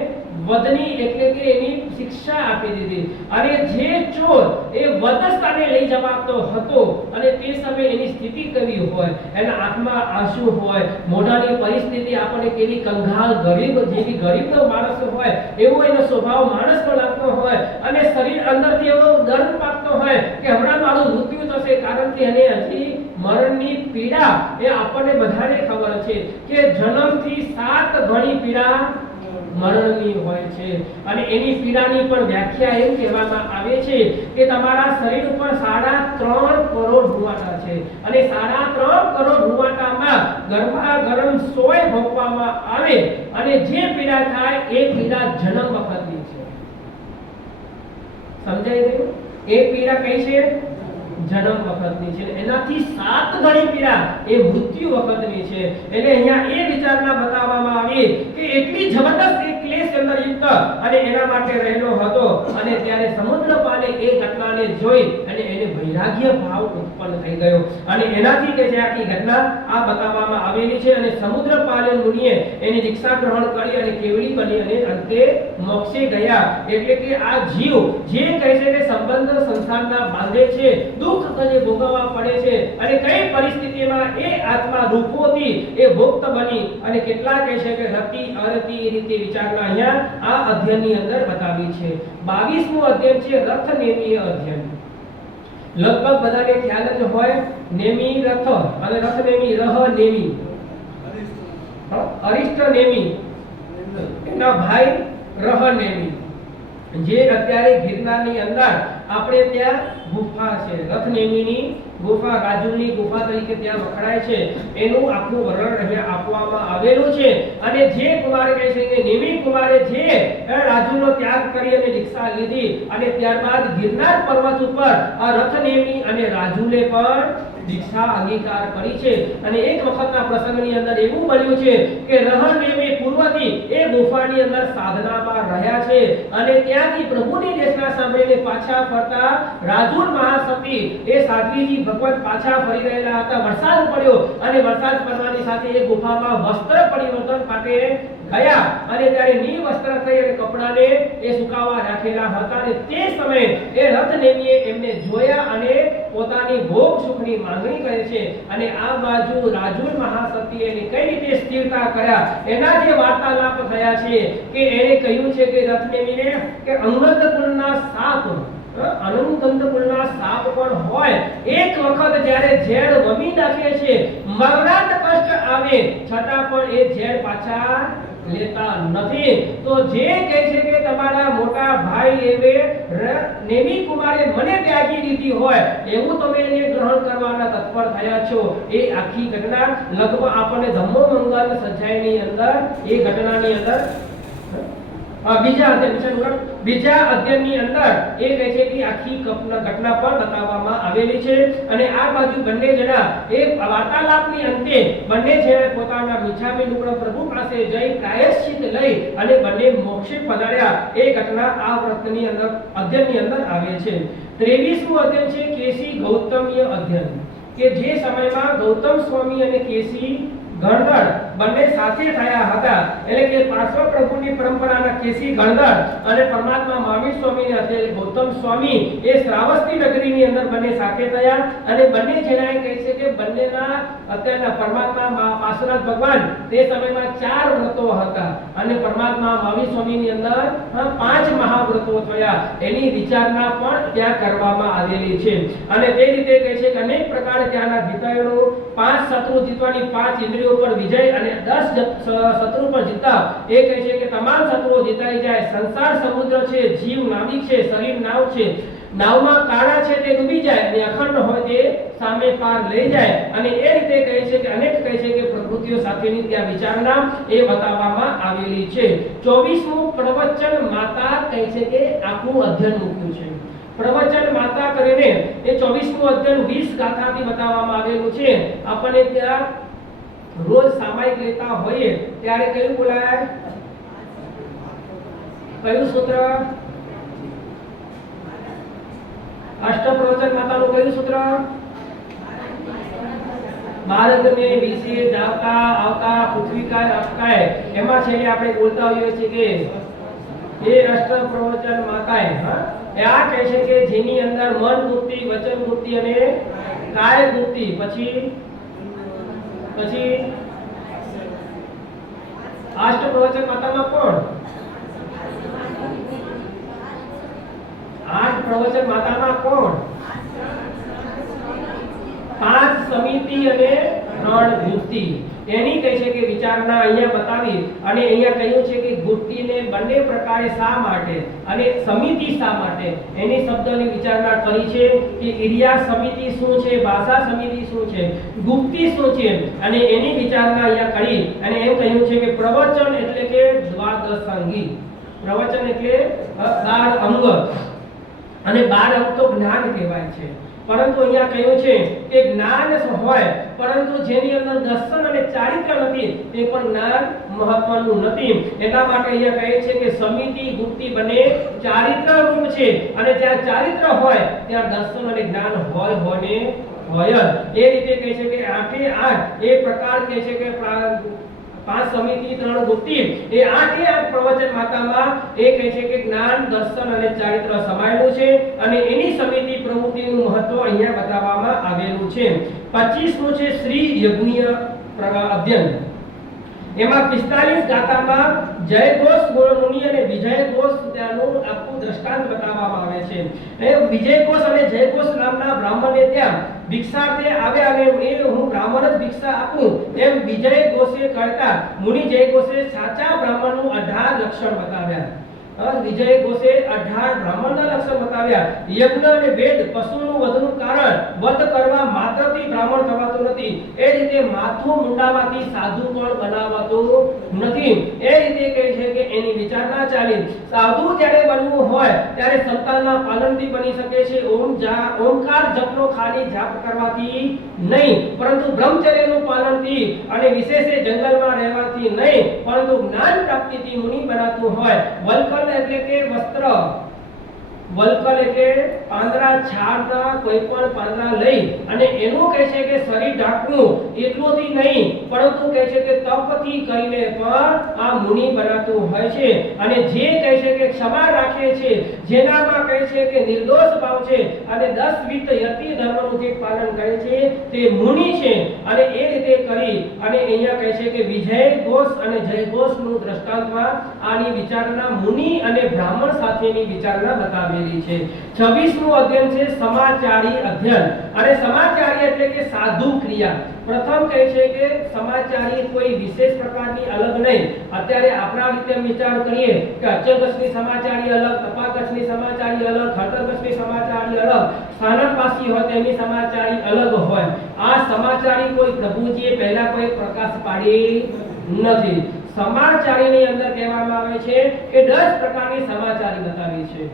વધની એટલે કે એની શિક્ષા આપી દીધી અને જે ચોર એ વધ સ્થાને લઈ જવાતો હતો અને તે સમયે એની સ્થિતિ કેવી હોય, એના આંખમાં આંસુ હોય, મોઢાની પરિસ્થિતિ આપણને કેવી કંગાલ ગરીબ જેવી ગરીબનો માણસ હોય એવો એનો સ્વભાવ માણસનો લાગતો હોય અને શરીર અંદરથી એવો દર્દ પામતો હોય કે હમણાં મારું મૃત્યુ થશે, કારણ કે એને હજી મરણની પીડા એ આપણને બધાને ખબર છે કે જન્મથી 7 ગણી પીડા મરણની હોય છે અને એની પીડાની પણ વ્યાખ્યા એમ કહેવામાં આવે છે કે તમારા શરીર ઉપર 3.5 કરોડ રૂવાટા છે અને 3.5 કરોડ રૂવાટામાં ગરમ સોય ભોગવામાં આવે અને જે પીડા થાય એ પીડા જન્મ વખતની છે. સમજાય ગયું? એ પીડા કઈ છે? જન્મ વખતની છે. એનાથી 7 ગણી પીડા એ મૃત્યુ વખતની છે. એટલે અહીંયા એ વિચારણા બતાવવામાં આવી કે એટલી જબરદસ્ત એક ક્લેશ અંદર યુક્ત અને એના માટે રહેલો હતો અને ત્યારે સમુદ્રપાલે એ ઘટનાને જોઈ અને એને વૈરાગ્ય ભાવ ઉત્પન્ન થઈ ગયો અને એનાથી કે જે આખી ઘટના આ બતાવવામાં આવેલી છે અને સમુદ્રપાલે મુનિએ એની દીક્ષા ગ્રહણ કરી અને કેવડી બની અને અંતે મોક્ષે ગયા. એટલે કે આ જીવ જે કહે છે કે સંબંધ સંસારના બાંધે છે, દુઃખ જે ભોગવવા પડે છે અને કઈ પરિસ્થિતિમાં એ આત્મા રૂપોથી એ ભોક્ત બની અને કેટલા કહે છે કે રતિ અરતિ એ રીતે વિચારણા અહીંયા આ અધ્યયનની અંદર બતાવી છે. 22મું અધ્યયન છે રથનેમીય અધ્યયન. લગભગ બધાને ખ્યાલ જ હોય નેમી રથ અને રથનેમી રહ નેમી અરિષ્ટ નેમી એના ભાઈ રહ નેમી જે અત્યારે ગિરનારની અંદર આપણે ત્યાં ગુફા છે રથનેમીની ગુફા રાજુલની ગુફા તરીકે ત્યાં વખણાય છે. એનું આખું વર્ણન અહીંયા આપવામાં આવેલું છે અને જે કુમારે કહે છે કે નેમી કુમારે જે રાજુનો ત્યાગ કરી અને દીક્ષા લીધી અને ત્યારબાદ ગિરનાર પર્વત ઉપર આ રથનેમી અને રાજુલે પણ દીક્ષા અંગીકાર કરી છે અને એક વખતના પ્રસંગની અંદર એવું બન્યું છે કે રહનેમી પૂર્વથી એ ગુફાની અંદર સાધનામાં રહ્યા છે અને ત્યાંથી પ્રભુની દેશના સાંભળીને પાછા ફરતા રાજુલ મહાસતી એ સાધ્વીજી ભગવાન પાછા ફરી રહેલા હતા. વરસાદ પડ્યો અને વરસાદ પડવાની સાથે એ ગુફામાં વસ્ત્ર પરિવર્તન માટે ગયા અને ત્યારે નિવસ્ત્ર થઈ અને કપડાને એ સુકાવા રાખેલા હતા અને તે સમયે એ રથનેમીએ એમને જોયા અને પોતાની ભોગ સુખની માંગણી કરે છે અને આ બાજુ રાજુલ મહાસતીએ એને કઈ રીતે સ્થિરતા કર્યા એના જે વાર્તાલાપ થયા છે કે એને કહ્યું છે કે રથનેમીને કે અંગદકુળના સાપ અનંતકુળના સાપ પણ હોય એક વખત જ્યારે ઝેર વમી નાખે છે મરણાંત કષ્ટ આવે છતાં પણ એ ઝેર પાછા લેતા નથી. તો જે કહે છે કે તમારા મોટા ભાઈ એવે નેમી કુમારે મને ત્યાગી દીધી હોય એવું તમે એને ગ્રહણ કરવાના તત્પર થયા છો. એ આખી ઘટના લગભગ આપણને ધમ્મો મંગલ સજાયની અંદર એ ઘટનાની અંદર બીજા અધ્યયનની અંદર એ કહે છે કે આખી ઘટના પણ બતાવવામાં આવેલી છે અને આ બાજુ બંને જણા એ વાર્તાલાપની અંતે બંને જણા પોતાના મિચ્છામી નુગ્રહ પ્રભુ પાસે જઈ પ્રાયશ્ચિત લઈ અને બંને મોક્ષે પધાર્યા. એ ઘટના આ વ્રતની અંદર અધ્યયનની અંદર આવે છે. 23મું અધ્યયન છે કેસી ગૌતમીય અધ્યયન કે જે સમયમાં ગૌતમ સ્વામી અને કેસી ગણધર બંને સાથે થયા હતા. એટલે કે પાર્શ્વ પ્રભુની પરંપરાના કેસી ગણધર અને પરમાત્મા મહાવીર સ્વામીને અત્યારે ગૌતમ સ્વામી એ શ્રાવસ્તી નગરીની અંદર બંને સાથે થયા અને બંને જણાએ કહે છે કે બંનેના અત્યારના પરમાત્મા પાર્શ્વનાથ ભગવાન તે સમયમાં 4 વ્રતો હતા અને પરમાત્મા મહાવીર સ્વામીની અંદર 5 મહાવ્રતો થયા. એની વિચારણા પણ ત્યાં કરવામાં આવેલી છે અને તે રીતે કહે છે કે અનેક પ્રકારે ત્યાંના જીતાયેલો 5 શત્રુ જીતવાની 5 ઇન્દ્રિયો પર વિજય અને 10 શત્રુ પર જીતા. એ કહે છે કે તમામ શત્રુઓ જીતાઈ જાય. સંસાર સમુદ્ર છે, જીવ નાવિક છે, શરીર નાવ છે, નાવમાં કાળા છે તે ડૂબી જાય અને અખંડ હોય તે સામે પાર લઈ જાય અને એ રીતે કહે છે કે અનેક કહે છે કે પ્રકૃતિઓ સાથેની ત્યાં વિચારણા એ બતાવવામાં આવેલી છે. 24મું પ્રવચન માતા કહે છે કે આખું અધ્યયન મૂક્યું છે. પ્રવચન માતા કરીને એ 24મું અધ્યયન 20 ગાથાથી બતાવવામાં આવેલું છે. આપણને ત્યાં રોજ સામાયિક લેતા હોઈએ ત્યારે કયું બોલાય? કયું સૂત્ર? અષ્ટપ્રવચન માતાનું કયું સૂત્ર? ભારત में વિશે જાવતા આવતા પૃથ્વીકાય અપકાય એમાં છે આપણે બોલતા હોઈએ છીએ કે એ અષ્ટપ્રવચન માતાએ આ કહે છે કે જેની અંદર મન વૃત્તિ, વચન વૃત્તિ અને કાય વૃત્તિ પછી અષ્ટપ્રવચન માતામાં કોણ? 8 પ્રવચન માતામાં કોણ? 5 સમિતિ અને 3 વૃત્તિ. એની કહે છે કે વિચારણા અહીંયા બતાવી અને અહીંયા કહ્યું છે કે ગુપ્તીને બંને પ્રકારે શા માટે અને સમિતિ શા માટે એની શબ્દની વિચારણા કરી છે કે ઇરિયા સમિતિ શું છે, ભાષા સમિતિ શું છે, ગુપ્તી શું છે અને એની વિચારણા અહીંયા કરી અને એમ કહ્યું છે કે પ્રવચન એટલે કે દ્વાદશાંગી, પ્રવચન એટલે 12 અંગ અને 12 અંગ તો જ્ઞાન કહેવાય છે, પરંતુ અહીંયા કહ્યું છે કે જ્ઞાન હોય પરંતુ જેની અંદર દર્શન અને ચારિત્ર નથી તે પણ જ્ઞાન મહત્વનું નથી. એટલા માટે અહીંયા કહે છે કે સમિતિ ગુપ્તી બંને ચારિત્ર રૂપ છે અને જ્યાં ચારિત્ર હોય ત્યાં દર્શન અને જ્ઞાન હોય ને હોય જ. એ રીતે કહે છે કે 8 એ પ્રકાર કહે છે કે 5 સમિતિ 3 ગુપ્તી એ 8 પ્રવચન માતામાં એ કહે છે કે જ્ઞાન દર્શન અને ચારિત્ર સમાયેલું છે અને એની સમિતિ પ્રવૃત્તિનું મહત્વ અહીંયા બતાવવામાં આવેલું છે. 25મું છે શ્રી યજ્ઞીય અધ્યયન. એમાં 45 ગાથામાં જયઘોષ મુનિ અને વિજયઘોષ ત્યાંનું આખું દ્રષ્ટાંત બતાવવામાં આવે છે. એ વિજયઘોષ અને જયઘોષ નામના બ્રાહ્મણને ત્યાં ભિક્ષાર્થે આવ્યા અને એ હું બ્રાહ્મણ જ ભિક્ષા આપું એમ વિજયઘોષે કહેતા મુનિ જયઘોષે સાચા બ્રાહ્મણનું 18 લક્ષણ બતાવ્યા. વિજયઘોષે 18 બ્રાહ્મણના લક્ષણ બતાવ્યા. યજ્ઞ અને વેદ પશુનું વધનું કારણ વધ કરવા માત્રથી બ્રાહ્મણ થવાતો નથી. એ રીતે માથું મુંડામાંથી સાધુ પણ બનાવતો નથી. એ રીતે કહે છે કે એની વિચારણા ચાલી સાધુ જ્યારે બનવું હોય ત્યારે સંતાનના પાલનથી બની શકે છે. ઓમકાર જપનો ખાલી જાપ કરવાથી નહીં પરંતુ બ્રહ્મચર્યનું પાલનથી અને વિશેષે જંગલમાં રહેવાથી નહીં પરંતુ જ્ઞાન પ્રાપ્તિથી મુનિ બનાતું હોય. વલ્કલ એટલે કે વસ્ત્ર, વલ્કલ એટલે પાંદડા છાડના કોઈ પણ પાંદડા લઈ અને એનું કહે છે કે શરીર ઢાંકવું એટલુંથી નહીં પરંતુ કહે છે કે તપથી કરીને પણ આ મુનિ બનાતું હોય છે. અને જે કહે છે કે ક્ષમા રાખે છે, જેનામાં કહે છે કે નિર્દોષ ભાવ છે અને 10 વિત યતિ ધર્મનું જે પાલન કરે છે તે મુનિ છે. અને એ રીતે કરી અને અહીંયા કહે છે કે વિજય ઘોષ અને જય ઘોષનું દ્રષ્ટાંતમાં આની વિચારણા મુનિ અને બ્રાહ્મણ સાથેની વિચારણા બતાવી છે. 26મું અધ્યયન છે સમાચારી અધ્યયન. અને સમાચારી એટલે કે સાધુ ક્રિયા. પ્રથમ કહે છે કે સમાચારી કોઈ વિશેષ પ્રકારની અલગ નહીં. અત્યારે આપણા રીતે વિચાર કરીએ કે અચલગસની સમાચારી અલગ, તપાકસની સમાચારી અલગ, ખતરગસની સમાચારી અલગ, સ્થાનકવાસી હોય તેની સમાચારી અલગ હોય. આ સમાચારી કોઈ પ્રભુજીએ પહેલા કોઈ પ્રકાશ પાડી નથી. સમાચારીની અંદર કહેવામાં આવે છે કે 10 પ્રકારની સમાચારી બતાવી છે.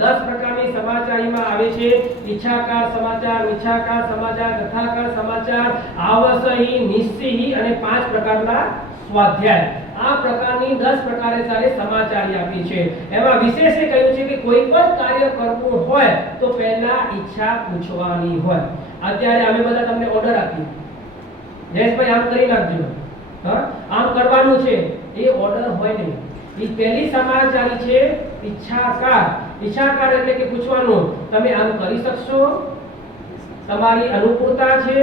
10 પ્રકારની સમાચારીમાં આવે છે ઈચ્છાકાર સમાચાર, મિચ્છાકાર સમાચાર, કથાકાર સમાચાર, આવસહી, નિશ્ચયી અને 5 પ્રકારના સ્વાધ્યાય. આ પ્રકારની 10 પ્રકારે સારે સમાચારી આપી છે. એમાં વિશેષે કહ્યું છે કે કોઈ પણ કાર્ય કરવું હોય તો પહેલા ઈચ્છા પૂછવાની હોય. અત્યારે અમે બધા તમને ઓર્ડર આપી જયેશભાઈ આમ કરી નાખજો, આમ કરવાનું છે, એ ઓર્ડર હોય નહીં. એ પહેલી સમાચારી છે ઈચ્છાકાર. ઈચ્છાકાર એટલે કે પૂછવાનું તમે આમ કરી શકશો, તમારી અનુકૂળતા છે,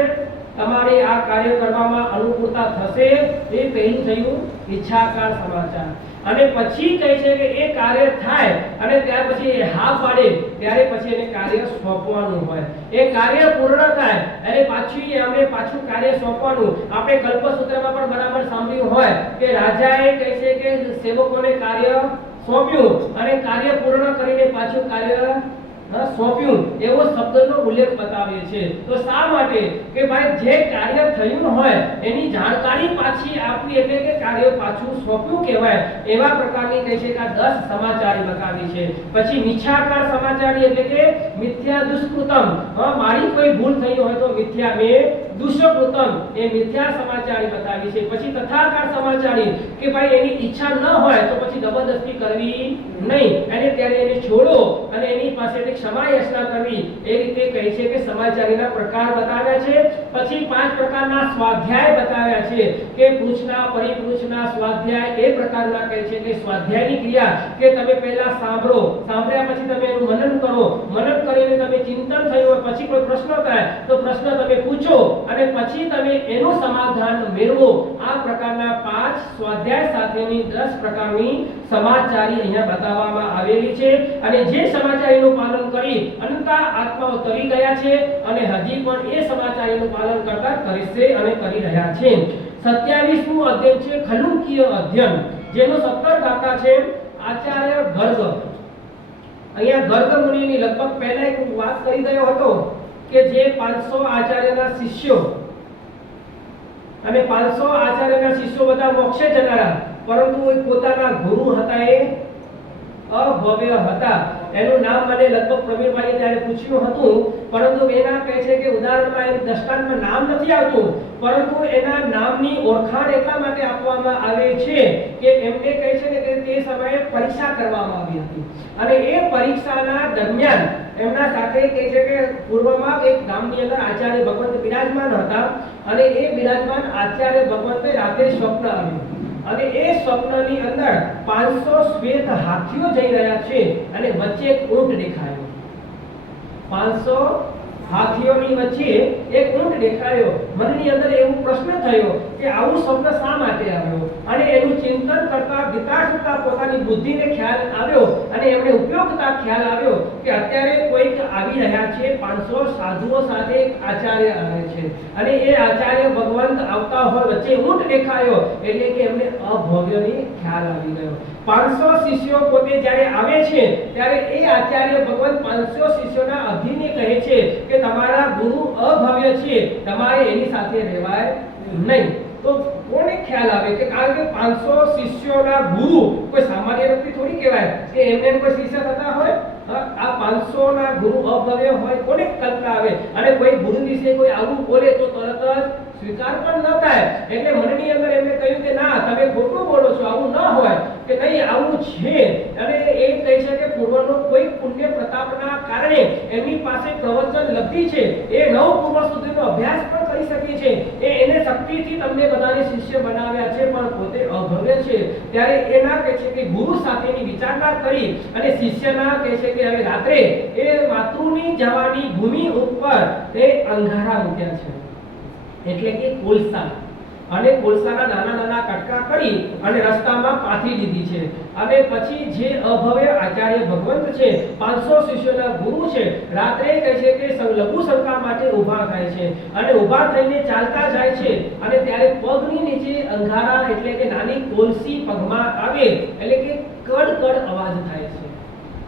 તમારે આ કાર્ય કરવામાં અનુકૂળતા થશે. એ પહેલું થયું ઈચ્છાકાર સમાચાર. અને પછી કહે છે કે એ કાર્ય થાય અને ત્યાર પછી એ હા પાડે ત્યારે પછી એને કાર્ય સોંપવાનું હોય. એ કાર્ય પૂર્ણ થાય અને પાછું કાર્ય સોંપવાનું. આપણે કલ્પસૂત્રમાં પણ બરાબર સાંભળ્યું હોય કે રાજાએ કહે છે કે સેવકોને કાર્ય સોંપ્યું અને કાર્ય પૂર્ણ કરીને પાછું કાર્ય સોંપ્યું એવો શબ્દનો ઉલ્લેખ બતાવે છે. તો શા માટે કે ભાઈ જે કાર્ય થયું હોય એની જાણકારી પાછી આપવી એટલે કે કાર્ય પાછું સોંપ્યું કહેવાય. એવા પ્રકારની કહે છે કે આ 10 સમાચારી બતાવી છે. પછી મિથ્યાકાર સમાચારી એટલે કે મિથ્યા દુષ્કૃતમ. મારી કોઈ ભૂલ થઈ હોય તો મિથ્યા મે દુષ્કૃતમ એ મિથ્યા સમાચારી બતાવી છે. પછી તથાકાર સમાચારી કે ભાઈ એની ઈચ્છા ન હોય તો પછી જબરદસ્તી કરવી નહીં, એને ત્યારે એને છોડો અને એની પાસેથી ક્ષમા યાચના કરવી. એ રીતે કહે છે કે સમાચારીના પ્રકાર બતાવ્યા છે. પછી 5 પ્રકારના સ્વાધ્યાય બતાવ્યા છે કે પૃચ્છના, પરિપૃચ્છના, સ્વાધ્યાય. એ પ્રકારના કહે છે કે સ્વાધ્યાયની ક્રિયા કે તમે પહેલા સાંભળો, સાંભળ્યા પછી તમે એનું મનન કરો, મનન કરીને તમે ચિંતન થયું હોય પછી કોઈ પ્રશ્ન થાય તો પ્રશ્ન તમે પૂછો અને પછી તમે એનું સમાધાન મેળવો. આ પ્રકારના 5 સ્વાધ્યાય સાથેની 10 પ્રકારની સમાચારી અહીંયા બતાવવામાં આવેલી છે. અને જે સમાચારીનું પાલન કરી અનંતા આત્માઓ તરી ગયા છે અને હજી પણ એ સમાચારીનું પાલન કરતા કરશે અને કરી રહ્યા છે. 27મું અધ્યયન છે ખલુકીય અધ્યયન, જેનો 17 ગાથા છે આચાર્ય ગર્ગ. અહીંયા ગર્ગ મુનિની લગભગ પહેલા એક વાત કરી ગયો હતો કે જે 500 આચાર્યના શિષ્યો અને 500 આચાર્યના શિષ્યો બધા મોક્ષે જનારા, પરંતુ પોતાના ગુરુ હતા એ અભવ્ય હતા. એનું નામ મને લગભગ પ્રવીણભાઈએ ત્યારે પૂછ્યું હતું, પરંતુ એના કહે છે કે ઉદાહરણમાં એ દ્રષ્ટાંતમાં નામ નથી આવતું, પરંતુ એના નામની ઓળખાણ એટલા માટે આપવામાં આવે છે કે એમને કહે છે કે તે સમયે પરીક્ષા કરવામાં આવી હતી અને એ પરીક્ષાના દરમિયાન એમના સાથે કહે છે કે પૂર્વમાં એક ગામની અંદર આચાર્ય ભગવંત બિરાજમાન હતા અને એ બિરાજમાન આચાર્ય ભગવંતે રાતે સ્વપ્ન આવ્યું અને એ સ્વપ્નની અંદર 500 શ્વેત હાથીઓ જઈ રહ્યા છે અને વચ્ચે એક ઊંટ દેખાયો. 500 હાથીઓની વચ્ચે એક ઊંટ દેખાયો. મનની અંદર એવો પ્રશ્ન થયો કે આવું સ્વપ્ન શા માટે આવ્યો, અને એનું ચિંતન કરતા વિકાસતા પોતાની બુદ્ધિને ખ્યાલ આવ્યો અને એમને ઉપયોગતા ખ્યાલ આવ્યો કે અત્યારે કોઈક આવી રહ્યા છે, 500 સાધુઓ સાથે એક આચાર્ય આવે છે અને એ આચાર્ય ભગવંત આવતા હોય, વચ્ચે ઊંટ દેખાયો એટલે કે એમને અભવ્યની ખ્યાલ આવી ગયો. 500 શિષ્યો પોતે જ્યારે આવે છે ત્યારે એ આચાર્ય ભગવંત 500 શિષ્યોના અધીને કહે છે કે તમારા ગુરુ અભવ્ય છે, તમારે એની સાથે રહેવાય નહીં. તો કોને ખ્યાલ આવે કે કારણ કે 500 શિષ્યોના ગુરુ કોઈ સામાન્ય વ્યક્તિ થોડી કહેવાય કે એમને કોઈ શિષ્ય થતા હોય. આ 500 ના ગુરુ અભવ્ય હોય, કોને કલ્પના આવે? અને કોઈ ગુરુ વિશે કોઈ આવું બોલે તો તરત જ સ્વીકાર પણ ન થાય. એટલે મનની અંદર એમને કહ્યું કે ના, તમે ખોટું બોલો છો, આવું ન હોય, કે નહીં આવું છે. અને એ કહે છે કે પૂર્વનો કોઈ પુણ્ય પ્રતાપના કારણે એમની પાસે પ્રવચન લબ્ધી છે, એ 9 પૂર્વ સુધીનો અભ્યાસ પણ કરી શકે છે, એને શક્તિથી તમને બધાને શિષ્ય બનાવ્યા છે, પણ પોતે અભવ્ય છે. ત્યારે એના કહે છે કે ગુરુ સાથેની વિચારણા કરી અને શિષ્યના કહે છે કે હવે રાત્રે એ માતૃની જવાની ભૂમિ ઉપર તે અંધારા મૂક્યા છે, એટલે કે કોલસા, અને કોલસાના નાના નાના કટકા કરી અને રસ્તામાં પાથરી દીધી છે. અને પછી જે અભવ્ય આચાર્ય ભગવંત છે, 500 શિષ્યોના ગુરુ છે, રાત્રે કહે છે કે લઘુ શંકા માટે ઊભા થાય છે અને ઊભા થઈને ચાલતા જાય છે અને ત્યારે પગની નીચે અંધારા એટલે કે નાની કોલસી પગમાં આવે એટલે કે કડ અવાજ થાય છે.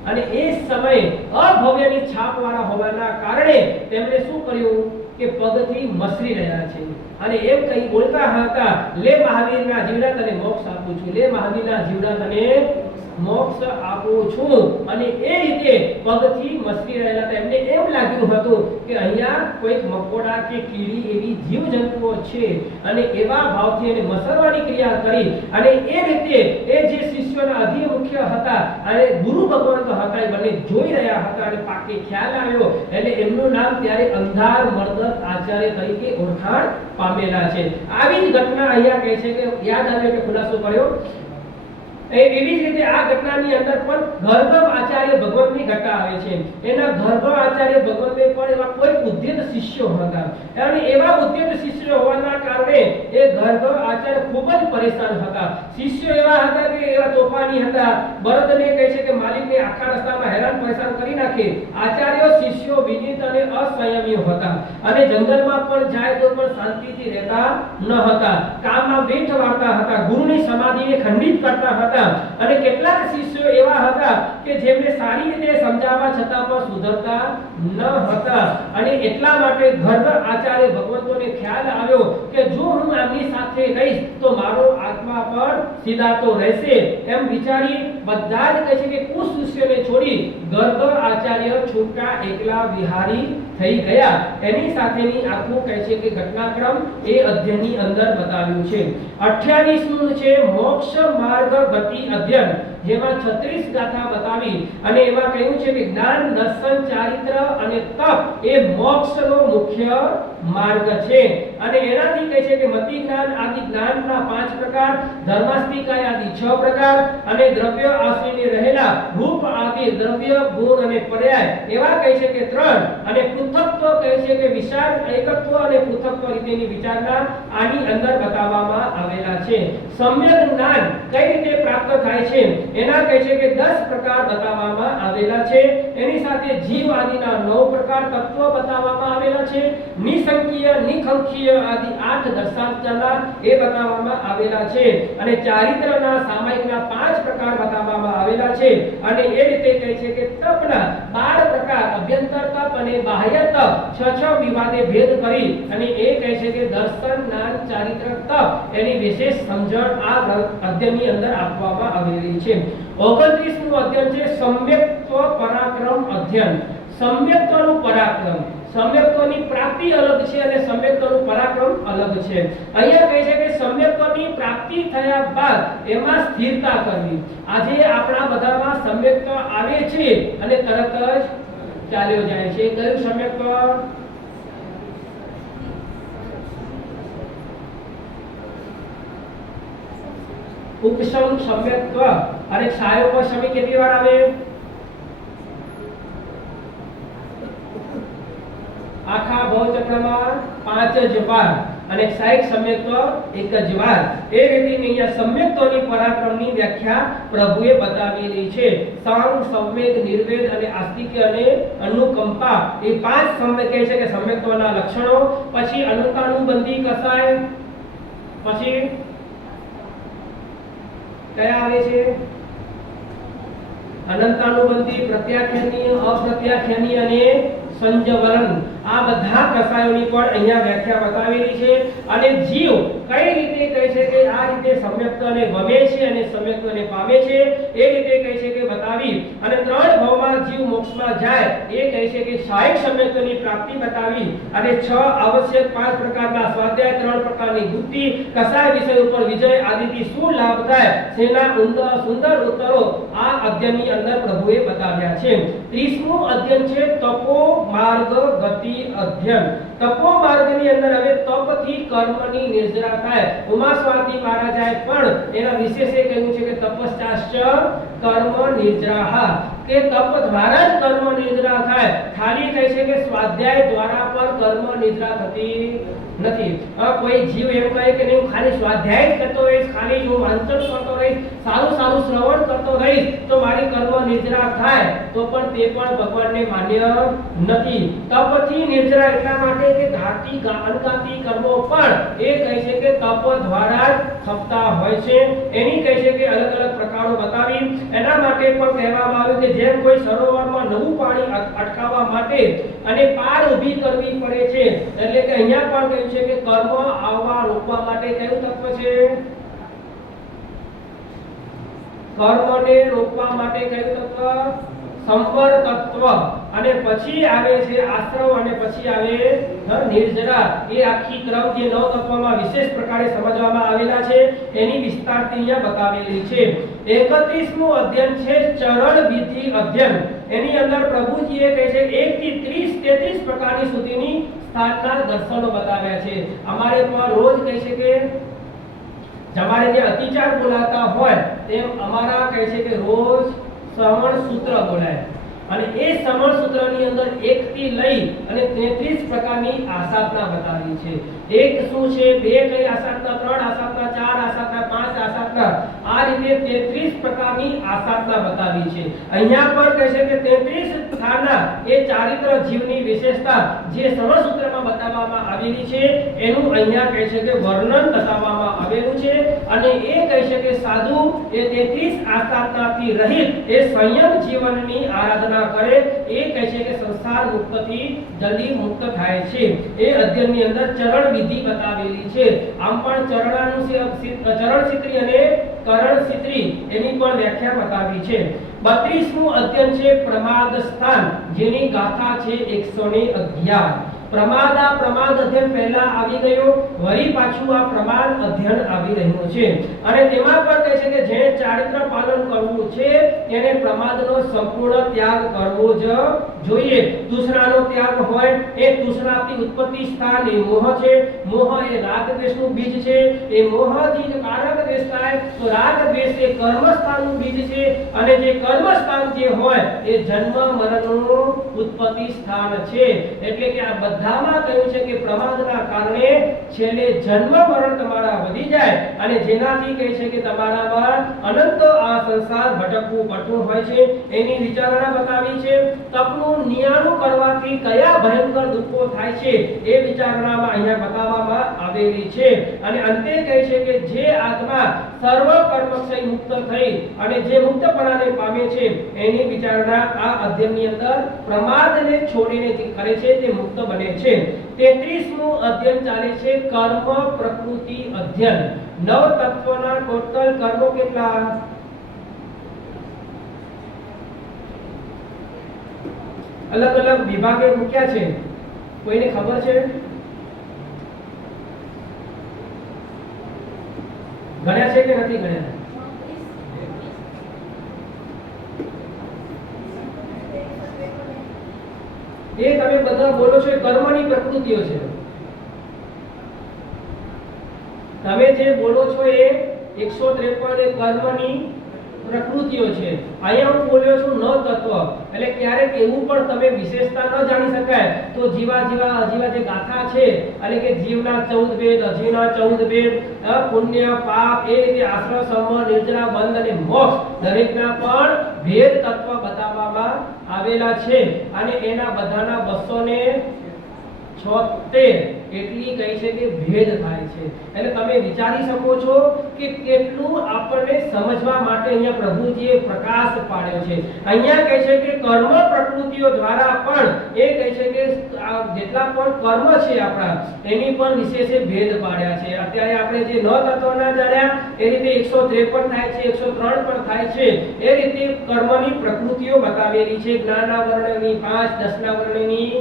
અને એ સમયે અભવ્યની છાપવાળા હોવાના કારણે તેમણે શું કર્યું કે પગથી મસરી રહ્યા છે અને એમ કહી બોલતા હતા, લે મહાવીરના જીવડા તને મોક્ષ આપું છું, લે મહાવીરના જીવડા તને મોક્ષ આપું છું. અને એ રીતે પગથી મસરી રહેલા હતા. એમને એમ લાગ્યું હતું કે અહીંયા કોઈક મકોડા કે કીડી એવી જીવજંતુઓ છે અને એવા ભાવથી એને મસરવાની ક્રિયા કરી અને એ રીતે એ જે શિષ્યોના અધિમુખ્ય હતા અને ગુરુ ભગવંત હતા એ બંને જોઈ રહ્યા હતા અને પાકે ખ્યાલ આવ્યો એટલે એમનું નામ ત્યારે અંધાર મર્દત આચાર્ય તરીકે ઓળખાણ પામેલા છે. આવી જ ઘટના અહીંયા કહે છે કે યાદ આવ્યો કે ખુલાસો કર્યો. એવી જ રીતે આ ઘટનાની અંદર પણ ગર્ભ આચાર્ય ભગવંતની ઘટના આવે છે. એના ગર્ભ આચાર્ય ભગવંતે પણ એવા કોઈ ઉદ્યત શિષ્યો હતા અને એવા ઉદ્યત શિષ્યો હોવાના કારણે એ ગર્ભ આચાર્ય ખૂબ જ પરેશાન હતા. શિષ્યો એવા હતા કે એવા તોફાની હતા, બળદને કહે છે કે માલિકને આખા રસ્તામાં હેરાન પરેશાન કરી નાખે. આચાર્યો શિષ્યો વિનીત અને અસંયમીઓ હતા અને જંગલમાં પણ જાય તો પણ શાંતિથી રહેતા ન હતા, કામમાં વેઠ વાળતા હતા, ગુરુની સમાધિને ખંડિત કરતા હતા અને કેટલાક શિષ્યો એવા હતા કે જેમને સારી રીતે સમજાવવા છતાં પણ સુધરતા ન હતા. અને એટલા માટે ગર્ભ આચાર્ય ભગવંતોને ખ્યાલ આવ્યો કે જો હું આમની સાથે રહીશ તો મારો આત્મા પણ સીધાતો રહેશે. એમ વિચારી બધા જ કહે છે કે કુશ શિષ્યોને છોડી ગર્ભ આચાર્ય છૂટા એકલા વિહારી થઈ ગયા. એની સાથેની આખું કહે છે કે ઘટનાક્રમ એ અધ્યયનની અંદર બતાવ્યું છે. 28મું છે મોક્ષ માર્ગ ગતિ અધ્યયન, જેમાં 36 ગાથા બતાવી અને એમાં કહ્યું છે કે જ્ઞાન, દર્શન, ચારિત્ર અને તપ એ મોક્ષનો મુખ્ય માર્ગ છે. અને એનાથી કહે છે કે મતિ જ્ઞાન આદિ જ્ઞાનના 5 પ્રકાર, ધર્માસ્તિકાય આદિ 6 પ્રકાર અને દ્રવ્ય આશ્રિને રહેલા રૂપ આદિ દ્રવ્ય, ગુણ અને પર્યાય એવા કહે છે કે 3 અને પૃથક્ત્વ કહે છે કે વિશાળ એકત્વ અને પૃથક્ત્વ રીતેની વિચારણા આની અંદર બતાવવામાં આવેલા છે. સમ્યક જ્ઞાન કઈ રીતે પ્રાપ્ત થાય છે એના કહે છે કે 10 પ્રકાર બતાવવામાં આવેલા છે. એની સાથે જીવ આદિના 9 પ્રકાર તત્વ બતાવવામાં આવેલા છે. નિસંખ્ય નિખંખીય આદિ 8 દશાંશના એ બતાવવામાં આવેલા છે. અને ચારિત્રના સામાયિકના 5 પ્રકાર બતાવવામાં આવેલા છે. અને એ રીતે કહે છે કે તપના 12 પ્રકાર અભ્યંતર તપ અને બાહ્ય તપ 6 વિવાદે ભેદ કરી અને એ કહે છે કે દર્શન જ્ઞાન ચારિત્ર તપ એની વિશેષ સમજણ આ અધ્યયનની અંદર આપવામાં આવેલી છે. 29મું અધ્યયન છે સમ્યક્ત્વ પરાક્રમ અધ્યયન. સમ્યક્ત્વનું પરાક્રમ, સમ્યક્ત્વની પ્રાપ્તિ અલગ છે અને સમ્યક્ત્વનું પરાક્રમ અલગ છે. અહીંયા કહે છે કે સમ્યક્ત્વની પ્રાપ્તિ થયા બાદ એમાં સ્થિરતા કરવી. આજે આપણા બધામાં સમ્યક્ત્વ આવે છે અને તરત જ ચાલ્યો જાય છે. કયું સમ્યક્ત્વ? ઉપશમ સમ્યક્ત્વ. અને ક્ષાયોપશમી કેટલી વાર આવે? આખા ભવચક્રમાં 5 જ વાર. અને ક્ષાયિક સમ્યક્ત્વ 1 જ વાર. એ રીતે અહીંયા સમ્યક્ત્વની પરાક્રમની વ્યાખ્યા પ્રભુએ બતાવેલી છે. સાંગ, સંવેગ, નિર્વેદ અને આસ્તિક્ય અને અનુકંપા એ 5 સમ્યક કહે છે કે સમ્યક્ત્વના લક્ષણો. પછી અનંતાનુબંધી કસાય, પછી કયા આવે છે? અનંતાનુબંધી, પ્રત્યાખ્યાની, અપ્રત્યાખ્યાની અને સંજવલન. આ બધા કસાયોની પણ અહીંયા વ્યાખ્યા બતાવેલી છે. અને જીવ કઈ રીતે કહે છે કે આ રીતે સમ્યક્ત્વને ગમે છે અને સમ્યક્ત્વને પામે છે એ રીતે કહે છે કે બતાવી. અને 3 ભવમાં જીવ મોક્ષમાં જાય એ કહે છે કે ક્ષાયિક સમ્યક્ત્વની પ્રાપ્તિ બતાવી. અને 6 આવશ્યક 5 પ્રકારના સ્વાધ્યાય, 3 પ્રકારની બુદ્ધિ, કસાય વિષય ઉપર વિજય આદિથી શું લાભ થાય તેના સુંદર ઉત્તરો આ અધ્યયનની અંદર પ્રભુએ બતાવ્યા છે. 30મું અધ્યયન છે તપો માર્ગ ગતિ અધ્યયન. તપો માર્ગની અંદર હવે તપથી કર્મની નિર્જરા થાય. ઉમા સ્વામી મહારાજાએ પણ એના વિશેષે કહ્યું છે કે તપશ્ચાશ્ચ કર્મ નિર્જરાહ, કે તપ દ્વારા જ કર્મ નિર્જરા થાય. ખાલી કહે છે કે સ્વાધ્યાય દ્વારા પણ કર્મ નિર્જરા થતી નથી. કોઈ જીવ એમ કહે કે હું ખાલી સ્વાધ્યાય જ કરતો રહીશ, ખાલી હું વાંચન કરતો રહીશ, સારું સારું શ્રવણ કરતો રહીશ તો મારી કર્મ નિર્જરા થાય, તો પણ તે પણ ભગવાનને માન્ય નથી. તપથી નિર્જરા એટલા માટે કે ઘાતી અનગાતી કર્મો પણ એ કહે છે કે તપ દ્વારા જ થતા હોય છે. એની કહે છે કે અલગ અલગ પ્રકારો બતાવી. એના માટે પણ કહેવામાં આવ્યું કે જેમ કોઈ સરોવરમાં નવું પાણી અટકાવવા માટે અને પાર ઊભી કરવી પડે છે, એટલે કે અહીંયા પણ કહ્યું છે કે કર્મ આવવા રોકવા માટે કયું તત્વ છે? કર્મને રોકવા માટે કયું તત્વ? સંવર તત્વ. અને પછી આવે છે આશ્રવ અને પછી આવે નિર્જરા. એ આખી ક્રમ જે 9 તત્વમાં વિશેષ પ્રકારે સમજવામાં આવેલા છે એની વિસ્તારથી અહીંયા બતાવેલી છે. 31મું અધ્યયન છે ચરણ વિધિ અધ્યયન. એની અંદર પ્રભુજીએ કહે છે 1 થી 33 પ્રકારની સુધીની સ્થાનના દર્શનો બતાવ્યા છે. અમારે પણ રોજ કહે છે કે તમારે જે અતિચાર બોલાતા હોય તેમ અમારા કહે છે કે રોજ શ્રવણ સૂત્ર બોલાય. અને એ શ્રવણ સૂત્રની અંદર 1 થી લઈ અને 33 પ્રકારની આસાધના બતાવી છે. 1 શું છે, 2 કઈ આસાધના, 3 આસાધના, 4 આસાધના, 5 આસાધના, આ રીતે 33 પ્રકારની આસાધના બતાવી છે. અહીંયા પણ કહે છે કે 33 સ્થાનના એ ચારિત્ર જીવની વિશેષતા જે શ્રવણ સૂત્રમાં બતાવવામાં આવેલી છે એનું અહીંયા કહે છે કે વર્ણન બતાવવામાં આવેલું છે. અને એ કહે છે કે સાધુ એ 33 આસાધનાથી રહિત એ સંયમ જીવનની આરાધના કરે, એ કહે છે કે સંસાર મુક્તથી જલ્દી મુક્ત થાય છે. એ અધ્યયનની અંદર ચરણ વિધિ બતાવેલી છે. આમ પણ ચરણ સિત્રી અને કરણ સિત્રી એની પણ વ્યાખ્યા બતાવી છે. 32મું અધ્યયન છે પ્રમાદ સ્થાન, જેની ગાથા છે 111. પ્રમાદ અધ્યયન પહેલા આવી ગયો, વળી પાછું આ પ્રમાદ અધ્યયન આવી રહ્યું છે. અને તેમાં પણ કહે છે કે જેને ચારિત્ર પાલન કરવું છે તેને પ્રમાદનો સંપૂર્ણ ત્યાગ કરવો જ જોઈએ તૃષ્ણાનો ત્યાગ હોય, એ તૃષ્ણાથી ઉત્પત્તિ સ્થાન એ મોહ છે. મોહ એ રાગ દ્વેષનું બીજ છે. એ મોહથી જ કારક દ્વેષ થાય, તો રાગ દ્વેષ એ કર્મ સ્થાનનું બીજ છે. અને જે કર્મ સ્થાન જે હોય એ જન્મ મરણનું ઉત્પત્તિ સ્થાન છે. એટલે કે આ બધામાં કહ્યું છે કે પ્રમાદના કારણે છેલ્લે જન્મ મરણ તમારા વધી જાય અને જેનાથી કહે છે કે તમારામાં અનંત આ સંસાર ભટકવું પડતું હોય છે. એની વિચારણા બતાવી છે. તપનું નિયાણું કરવાથી કયા ભયંકર દુઃખો થાય છે એ વિચારણામાં અહીંયા બતાવવામાં આવેલી છે. અને અંતે કહે છે કે જે આત્મા સર્વ કર્મક્ષય મુક્ત થઈ અને જે મુક્તપણાને પામે છે એની વિચારણા આ અધ્યયનની અંદર પ્રમાદને છોડીને જે કરે છે તે મુક્ત બને છે. 33મું અધ્યયન ચાલે છે કર્મ પ્રકૃતિ અધ્યયન. 9 તત્વના ટોટલ કર્મો કેટલા? અલગ અલગ વિભાગે મૂક્યા છે. કોઈને ખબર છે? ગણ્યા છે કે નથી ગણ્યા? એ તમે બધા બોલો છો કર્મની પ્રકૃતિઓ છે. તમે જે બોલો છો એ 153 એ કર્મની પ્રકૃતિઓ છે. અહીંયા હું બોલ્યો છું 9 તત્વ. એટલે ક્યારેક એવું પણ તમે વિશેષતા ન જાણી શકાય તો જીવા જે ગાથા છે એટલે કે જીવના 14 ભેદ, અજીવના 14 ભેદ, પુણ્ય પાપ, એ રીતે આશ્રય સમ નિર્જરા બંધ અને મોક્ષ દરેકના પણ ભેદ તત્વ બતાવવામાં આવેલા છે. અને એના બધાના 276 એટલી કહે છે કે ભેદ થાય છે. એટલે તમે વિચારી શકો છો કે કેટલું આપણને સમજવા માટે અહીંયા પ્રભુજીએ પ્રકાશ પાડ્યો છે. અહીંયા કહે છે કે કર્મ પ્રકૃતિઓ દ્વારા પણ એ કહે છે કે જેટલા પણ કર્મ છે આપણા એની પણ વિશેષ ભેદ પાડ્યા છે. અત્યારે આપણે જે 9 તત્વના જાણ્યા એ રીતે 153 થાય છે, 103 પણ થાય છે. એ રીતે કર્મની પ્રકૃતિઓ બતાવેલી છે. જ્ઞાનના વર્ણની 5, દસના વર્ણની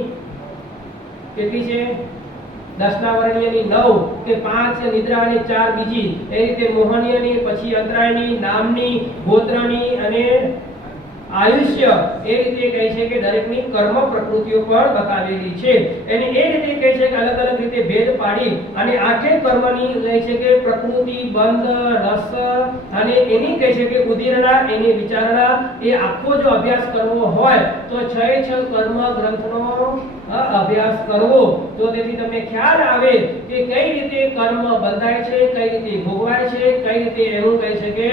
કેટલી છે? 10ના વર્ણ્યની 9 કે 5 નિદ્રા અને 4 બીજી, એ રીતે મોહનીયની, પછી અંતરાયની, નામની, ગોત્રની અને આયુષ્ય, એ રીતે કહે છે કે દરેકની કર્મ પ્રકૃતિઓ પણ બતાવેલી છે. એની એ રીતે કહે છે કે અલગ અલગ રીતે ભેદ પાડી અને આઠે કર્મની કહે છે કે પ્રકૃતિ, બંધ, રસ અને એની કહે છે કે ઉદીરણા, એની વિચારણા, એ આખો જો અભ્યાસ કરવો હોય તો 6 કર્મ ગ્રંથનો અભ્યાસ કરવો. તો તેથી તમને ખ્યાલ આવે કે કઈ રીતે કર્મ બંધાય છે, કઈ રીતે ભોગવાય છે, કઈ રીતે એનું કહે છે કે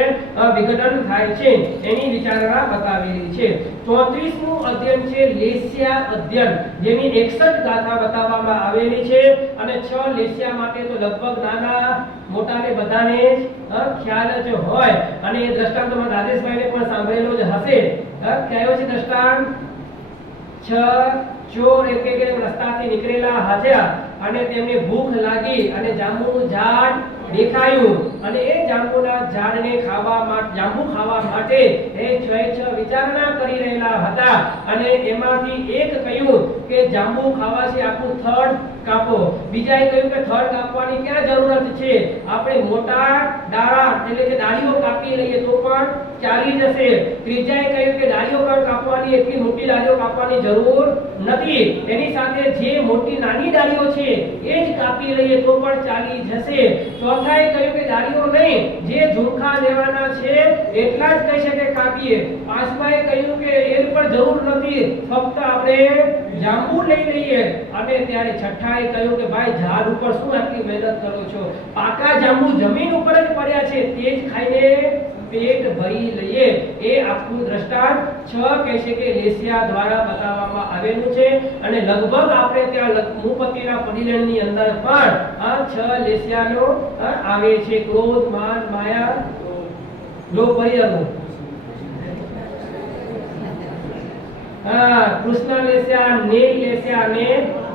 વિઘટન થાય છે, એની વિચારણા બતાવેલી છે. 34મું અધ્યયન છે લેસ્યા અધ્યયન, જેની 61 ગાથા બતાવવામાં આવેલી છે. અને 6 લેસ્યા માટે તો લગભગ નાના મોટાને બધાને ખ્યાલ જ હોય. અને એ દ્રષ્ટાંત તો રાજેશભાઈને પણ સાંભળેલો જ હશે. કયો છે દ્રષ્ટાંત? 6 ચોર એક રસ્તાથી નીકળેલા હતા અને તેમને ભૂખ લાગી અને જાંબુનું ઝાડ દેખાયું અને એ જાંબુના ઝાડને જાંબુ ખાવા માટે એ 6 વિચારણા કરી રહેલા હતા. અને એમાંથી એક કહ્યું કે જાંબુ ખાવાથી આખું થડ કાપો. બીજાએ કહ્યું કે થડ કાપવાની ક્યાં જરૂરત છે, આપણે મોટા ડાળા એટલે કે ડાળીઓ કાપી લઈએ તો પણ ચાલી જશે. ત્રીજાએ કહ્યું કે ડાળીઓ પણ કાપવાની, એટલી મોટી ડાળીઓ કાપવાની જરૂર નથી, એની સાથે જે મોટી નાની ડાળીઓ છે એ જ કાપી લઈએ તો પણ ચાલી જશે. ચોથાએ કહ્યું કે ડાળીઓ નહીં, જે ઝુમખા લેવાના છે એટલા જ કહી શકે કાપીએ. પાંચમાએ કહ્યું કે એ પણ જરૂર નથી, ફક્ત આપણે જાંબુ લઈ લઈએ. અને ત્યારે છઠ્ઠાએ કહ્યું કે ભાઈ ઝાડ ઉપર શું આટલી મહેનત કરો છો, પાકા જાંબુ જમીન ઉપર જ પડ્યા છે તે જ ખાઈને પેટ ભરી લઈએ. એ આખું દ્રષ્ટાંત 6 કહે છે કે લેસ્યા દ્વારા બતાવવામાં આવેલું છે. અને લગભગ આપણે ત્યાં મુપતિના પરિલેણની અંદર પણ આ 6 લેસ્યાનો આવે છે. ક્રોધ, માન, માયા, લોભ, પરિયનો. કૃષ્ણ લેસ્યા, નીલ લેસ્યા અને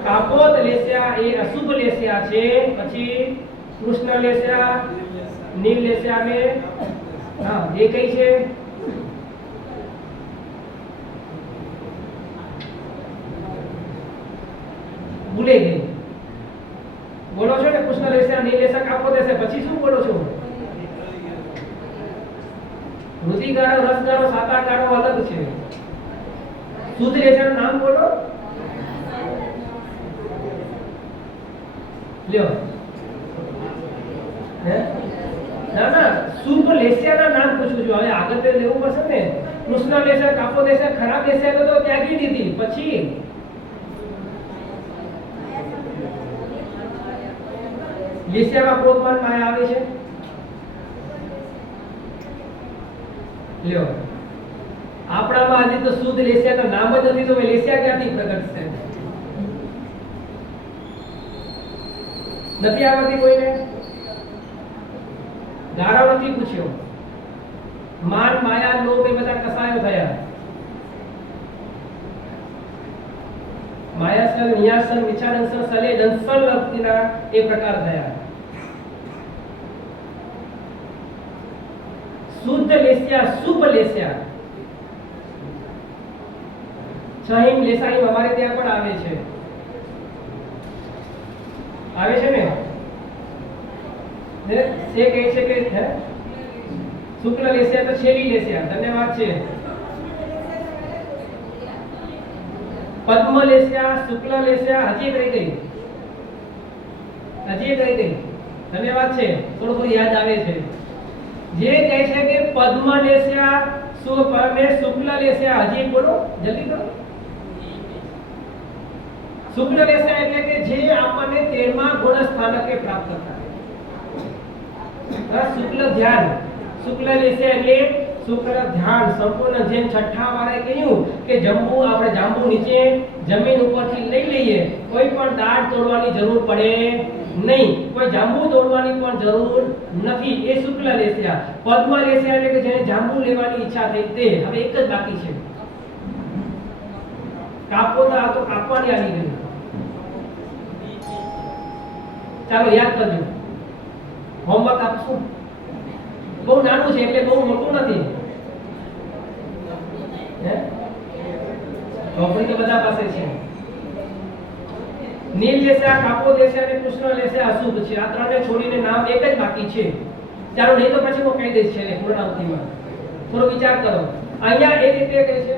કાપોત લેસ્યા એ અશુભ લેસ્યા છે. પછી કૃષ્ણ લેસ્યા, નીલ લેસ્યા ને એ કઈ છે? ભૂલે ગઈ. બોલો છો ને કૃષ્ણ લેસ્યા, નીલ લેસ્યા, કાપોત લેસ્યા, પછી શું બોલો છો? રુધિગાળો, રસગાળો, સાતાગાળો અલગ છે. શુદ્ધ લેસ્યાનું નામ બોલો. લ્યો. હે? ના ના, શુદ્ધ લેસ્યાના નામ પૂછું છું. હવે આગળ તે લેવું પડશે ને. કૃષ્ણ લેસ્યા, કાપો લેસ્યા, ખરાબ લેસ્યા તો ત્યાગી દીધી. પછી લેસ્યામાં ક્રોધમાન માયા આવે છે. લ્યો, આપણામાં હજી તો શુદ્ધ લેસ્યાનું નામ જ નથી, તો લેસ્યા ક્યાંથી પ્રગટ છે? નથી આવડતી કોઈને? ગાળો નથી પૂછ્યો. માન, માયા, લોભ એ બધા કસાયો થયા. માયાસન, નિયાસન, વિચારસન, સલે દંસન લક્ષના એ પ્રકાર થયા. શુદ્ધ લેસ્યા, શુભ લેસ્યા, છહિમ લેસાઈમ અમારે ત્યાં પણ આવે છે. આવે છે ને? તે કહે છે કે હે શુક્લ લેસ્યા તો છેલ્લી લેસ્યા. ધન્યવાદ છે. પદ્મ લેસ્યા, શુક્લ લેસ્યા, હજી એક રહી ગઈ. હજી એક રહી ગઈ. ધન્યવાદ છે. થોડું થોડું યાદ આવે છે. જે કહે છે કે પદ્મ લેસ્યા, શુક્લ લેસ્યા, હજી બોલો જલ્દી કરો. શુક્લ લેસ્યા એટલે કે જે આપણને 13મા ગુણ સ્થાનકે પ્રાપ્ત થાય. શુક્લ ધ્યાન, શુક્લ લેસ્યા એટલે શુક્લ ધ્યાન સંપૂર્ણ. જેમ છઠ્ઠા વાળાએ કહ્યું કે જંબુ આપણે જાંબુ નીચે જમીન ઉપરથી લઈ લઈએ, કોઈ પણ દાળ તોડવાની જરૂર પડે નહીં, કોઈ જાંબુ તોડવાની પણ જરૂર નથી. એ શુક્લ લેસ્યા. પદ્મ લેસ્યા એટલે કે જેને જાંબુ લેવાની ઈચ્છા થઈ તે. હવે એક જ બાકી છે. કાપો તો આ તો કાપવાની આવી ગઈ. ચાલો યાદ કરજો. હોમવર્ક આપશું. બહુ નાનું છે એટલે બહુ મોટું નથી. હે? ચોપડી તો બધા પાસે છે. નીલ લેસ્યા, કાપો લેસ્યા અને કૃષ્ણ લેસ્યા અશુભ છે. આ ત્રણને છોડીને નામ એક જ બાકી છે. ચાલો નહીં તો પછી હું કહી દઈશ છેલ્લે પૂર્ણાવૃત્તિમાં. થોડો વિચાર કરો. અહીંયા એ રીતે કહે છે.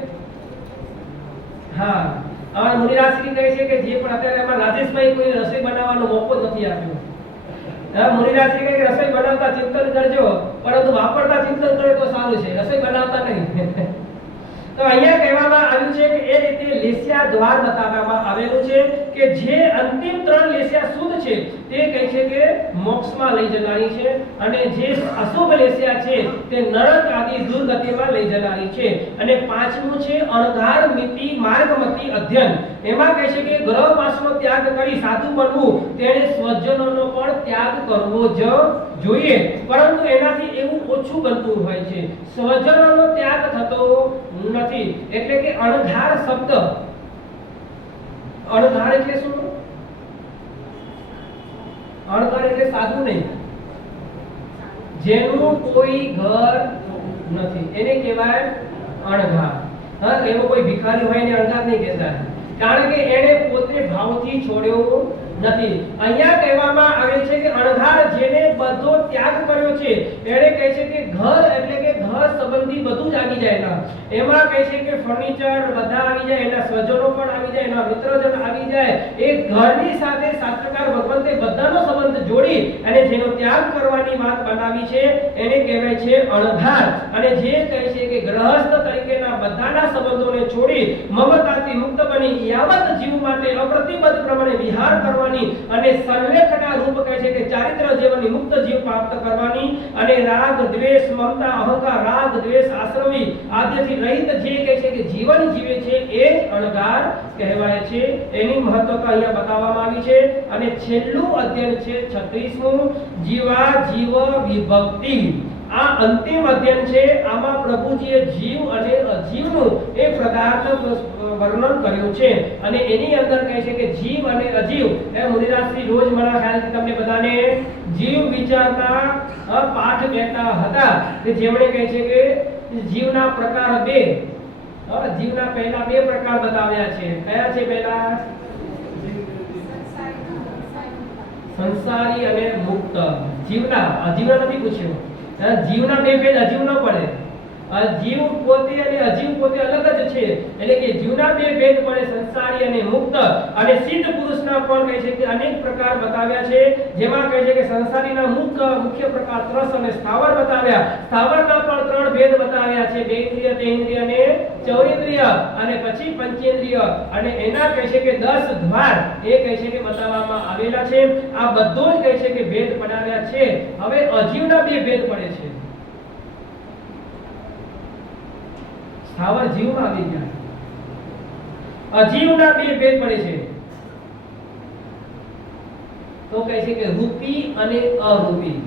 હા, અમારા મુનિરાજશ્રી કહે છે કે જે પણ અત્યારે અમારા રાજેશભાઈ કોઈ રસોઈ બનાવવાનો મોકો નથી આપ્યો. મુનિરાજશ્રી કહે કે રસોઈ બનાવતા ચિંતન કરજો, પરંતુ વાપરતા ચિંતન કરે તો સારું છે, રસોઈ બનાવતા નહીં. તો અહીંયા કહેવામાં આવ્યું છે કે એ રીતે લેસ્યા દ્વાર બતાવવામાં આવેલું છે કે જે અંતિમ 3 લેસ્યા શુદ્ધ છે તે કહે છે કે મોક્ષમાં લઈ જનારી છે, અને જે અશુભ લેસ્યા છે તે નરક આદિ દુર્ગતિમાં લઈ જનારી છે. અને પાંચમું છે અણધાર મિતિ માર્ગમતી અધ્યયન. એમાં કહે છે કે ગ્રહવાસનો ત્યાગ કરી સાધુ બનવું, તેણે સ્વજનોનો પણ ત્યાગ કરવો જ જોઈએ, પરંતુ એનાથી એવું ઓછું બનતું હોય છે, સ્વજનોનો ત્યાગ થતો નથી. એટલે કે અણધાર શબ્દ, અણધાર એટલે શું? અણધાર એટલે સાધુ નહીં, જેનું કોઈ ઘર નથી એને કહેવાય અણધાર. હા, એવો કોઈ ભિખારી હોય ને અણધાર નહીં કહેતા, કારણ કે એને પોતે ભાવથી છોડ્યો નથી. અહીંયા કહેવામાં આવે છે કે અણધાર જેને બધો ત્યાગ કર્યો છે એને કહે છે કે ઘર એટલે કે ઘર સંબંધી બધું જ આવી જાય. એમાં કહે છે કે ફર્નિચર બધા આવી જાય, એના સ્વજનો પણ આવી જાય, એના મિત્રજન આવી જાય. એ ઘરની સાથે શાસ્ત્રકાર ભગવંતે બધાનો સંબંધ જોડી અને જેનો ત્યાગ કરવાની વાત બનાવી છે એને કહેવાય છે અણધાર. અને જે કહે છે કે ગ્રહસ્થ તરીકેના બધાના સંબંધોને છોડી મમતાથી મુક્ત બની યાવત જીવ માટે અપ્રતિબદ્ધ પ્રમાણે વિહાર કરવાની અને સંલેખના રૂપ કહે છે કે ચારિત્ર જીવનની મુક્ત જીવ પ્રાપ્ત કરવાની, અને રાગ દ્વેષ મમતા અહંકાર રાગ દ્વેષ આશ્રવી આદ્યથી રહિત જે કહે છે કે જીવન જીવે છે એ જ અણધાર કહેવાય છે. એની મહત્વતા અહીંયા બતાવવામાં આવી છે. અને છેલ્લું અધ્યયન છે 36મું જીવા જીવ વિભક્તિ. આ અંતિમ અધ્યયન છે. આમાં પ્રભુજીએ જીવ અને અજીવનું એ પદાર્થ વર્ણન કર્યું છે. અને એની અંદર કહે છે કે જીવ અને અજીવ એ મુનિરાજશ્રી રોજ મારા ખ્યાલથી તમને બધાને જીવ વિચારતા પાઠ કહેતા હતા કે જેમણે કહે છે કે જીવના પ્રકાર 2, જીવના પહેલા 2 પ્રકાર બતાવ્યા છે. કયા છે? પહેલા સંસારી અને મુક્ત. જીવના અજીવના નથી પૂછ્યું. જીવના 2 ભેદ અજીવ ન પડે. જીવ પોતે અને અજીવ પોતે અલગ જ છે, એટલે કે જીવના બે ભેદ પડે, સંસારી અને મુક્ત. અને સિદ્ધ પુરુષના પણ કહે છે કે અનેક પ્રકાર બતાવ્યા છે, જેમાં કહે છે કે સંસારીના મુખ્ય પ્રકાર ત્રસ અને સ્થાવર બતાવ્યા. સ્થાવરના પણ ત્રણ ભેદ બતાવ્યા છે, દેહેન્દ્રિય, તેન્દ્રિય અને ચૌરેન્દ્રિય, અને પછી પંચેન્દ્રિય, અને એના કહે છે કે 10 દ્વાર એ કહે છે કે બતાવવામાં આવેલા છે. આ બધો જ કહે છે કે ભેદ પડાવ્યા છે. હવે અજીવના બે ભેદ પડે છે. સ્થાવર જીવમાં આવી ગયા, અજીવના બે ભેદ પડે છે. તો કહે છે કે રૂપી અને અરૂપી.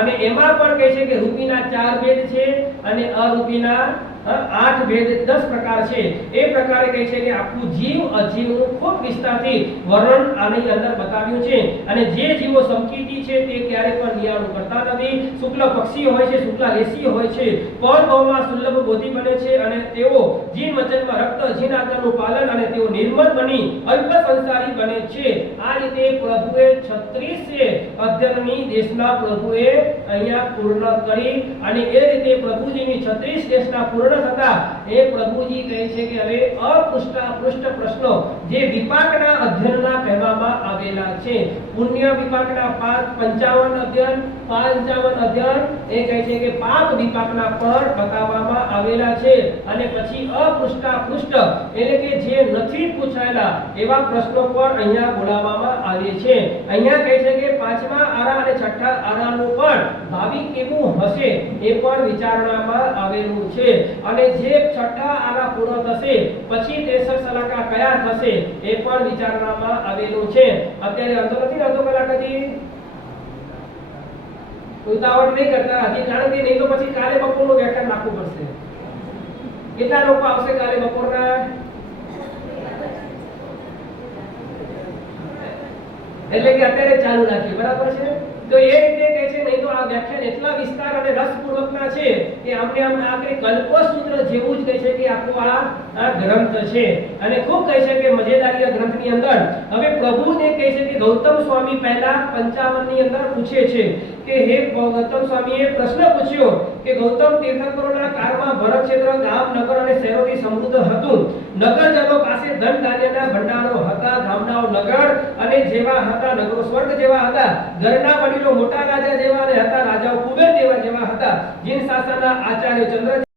અને એમાં પણ કહે છે કે રૂપીના 4 ભેદ છે અને અરૂપીના 8 ભેદ, 10 પ્રકાર છે. એ પ્રકારે કહે છે કે આખું જીવ અજીવનું ખૂબ વિસ્તારથી વર્ણન આની અંદર બતાવ્યું છે. અને જે જીવો સમકીતી છે તે ક્યારે પણ નિયાણું કરતા નથી. શુક્લ પક્ષી હોય છે, શુક્લાલેશી હોય છે, પરભવમાં સુલભ બોધિ બને છે, અને તેઓ જીન વચનમાં રક્ત જીનાગરનું પાલન, અને તેઓ નિર્મલ બની અલ્પ સંસારી બને છે. આ રીતે પ્રભુએ 36 અધ્યયનની દેશના પ્રભુએ અહીંયા પૂર્ણ કરી, અને એ રીતે પ્રભુજીની 36 દેશના પૂર્ણ થતા એ પ્રભુજી કહે છે કે હવે અપૃષ્ઠ પ્રશ્નો જે વિપાકના અધ્યયનના કહેવામાં આવેલા છે. પુણ્ય વિપાકના 55 અધ્યયન, 55 અધ્યયન એ કહે છે કે પાપ વિપાકના પર બતાવવામાં આવેલા છે. અને પછી અપૃષ્ઠ એટલે કે જે નથી પૂછાયેલા એવા પ્રશ્નો પર અહીંયા બોલાવવામાં આવે છે. અહીંયા કહે છે કે 5મા આરા અને 6ઠા આરાનું પણ ભાવિ કેવું હશે એ પણ વિચારણામાં આવેલું છે. અને જે 6ઠા આરા પૂર્ણ થશે પછી 63 સલાકા કયા થશે એ પણ વિચારણામાં આવેલું છે. અત્યારે અંતો નથી, અડધો કલાક હજી ઉતાવળ નહીં કરતા, હજી કારણ કે નહીં તો પછી કાલે બપોરનું વ્યાખ્યાન નાખવું પડશે. કેટલા લોકો આવશે કાલે બપોરના? એટલે કે અત્યારે ચાલુ રાખીએ, બરાબર છે? તો એ રીતે કહે છે, નહીં તો આ વ્યાખ્યાન એટલા વિસ્તાર અને રસપૂર્વકના છે કે આમને આમ આખરે કલ્પસૂત્ર જેવું જ કહે છે કે આખો આ ગ્રંથ છે. અને ખૂબ કહે છે કે મજેદારી આ ગ્રંથની અંદર હવે પ્રભુને કહે છે કે ગૌતમ સ્વામી પહેલા 55 ની અંદર પૂછે છે કે હે ગૌતમ સ્વામીએ પ્રશ્ન પૂછ્યો કે ગૌતમ તીર્થંકરોના કાળમાં ભરત ક્ષેત્ર ગામ, નગર અને શહેરોથી સમૃદ્ધ હતું. નગરજનો પાસે ધન ધાન્યના ભંડારો હતા, ગામડાઓ નગર અને જેવા હતા, નગરો સ્વર્ગ જેવા હતા, ઘરના વડીલો મોટા રાજા જેવા અને હતા, રાજાઓ કુબેર જેવા હતા. જીન શાસનના આચાર્ય ચંદ્ર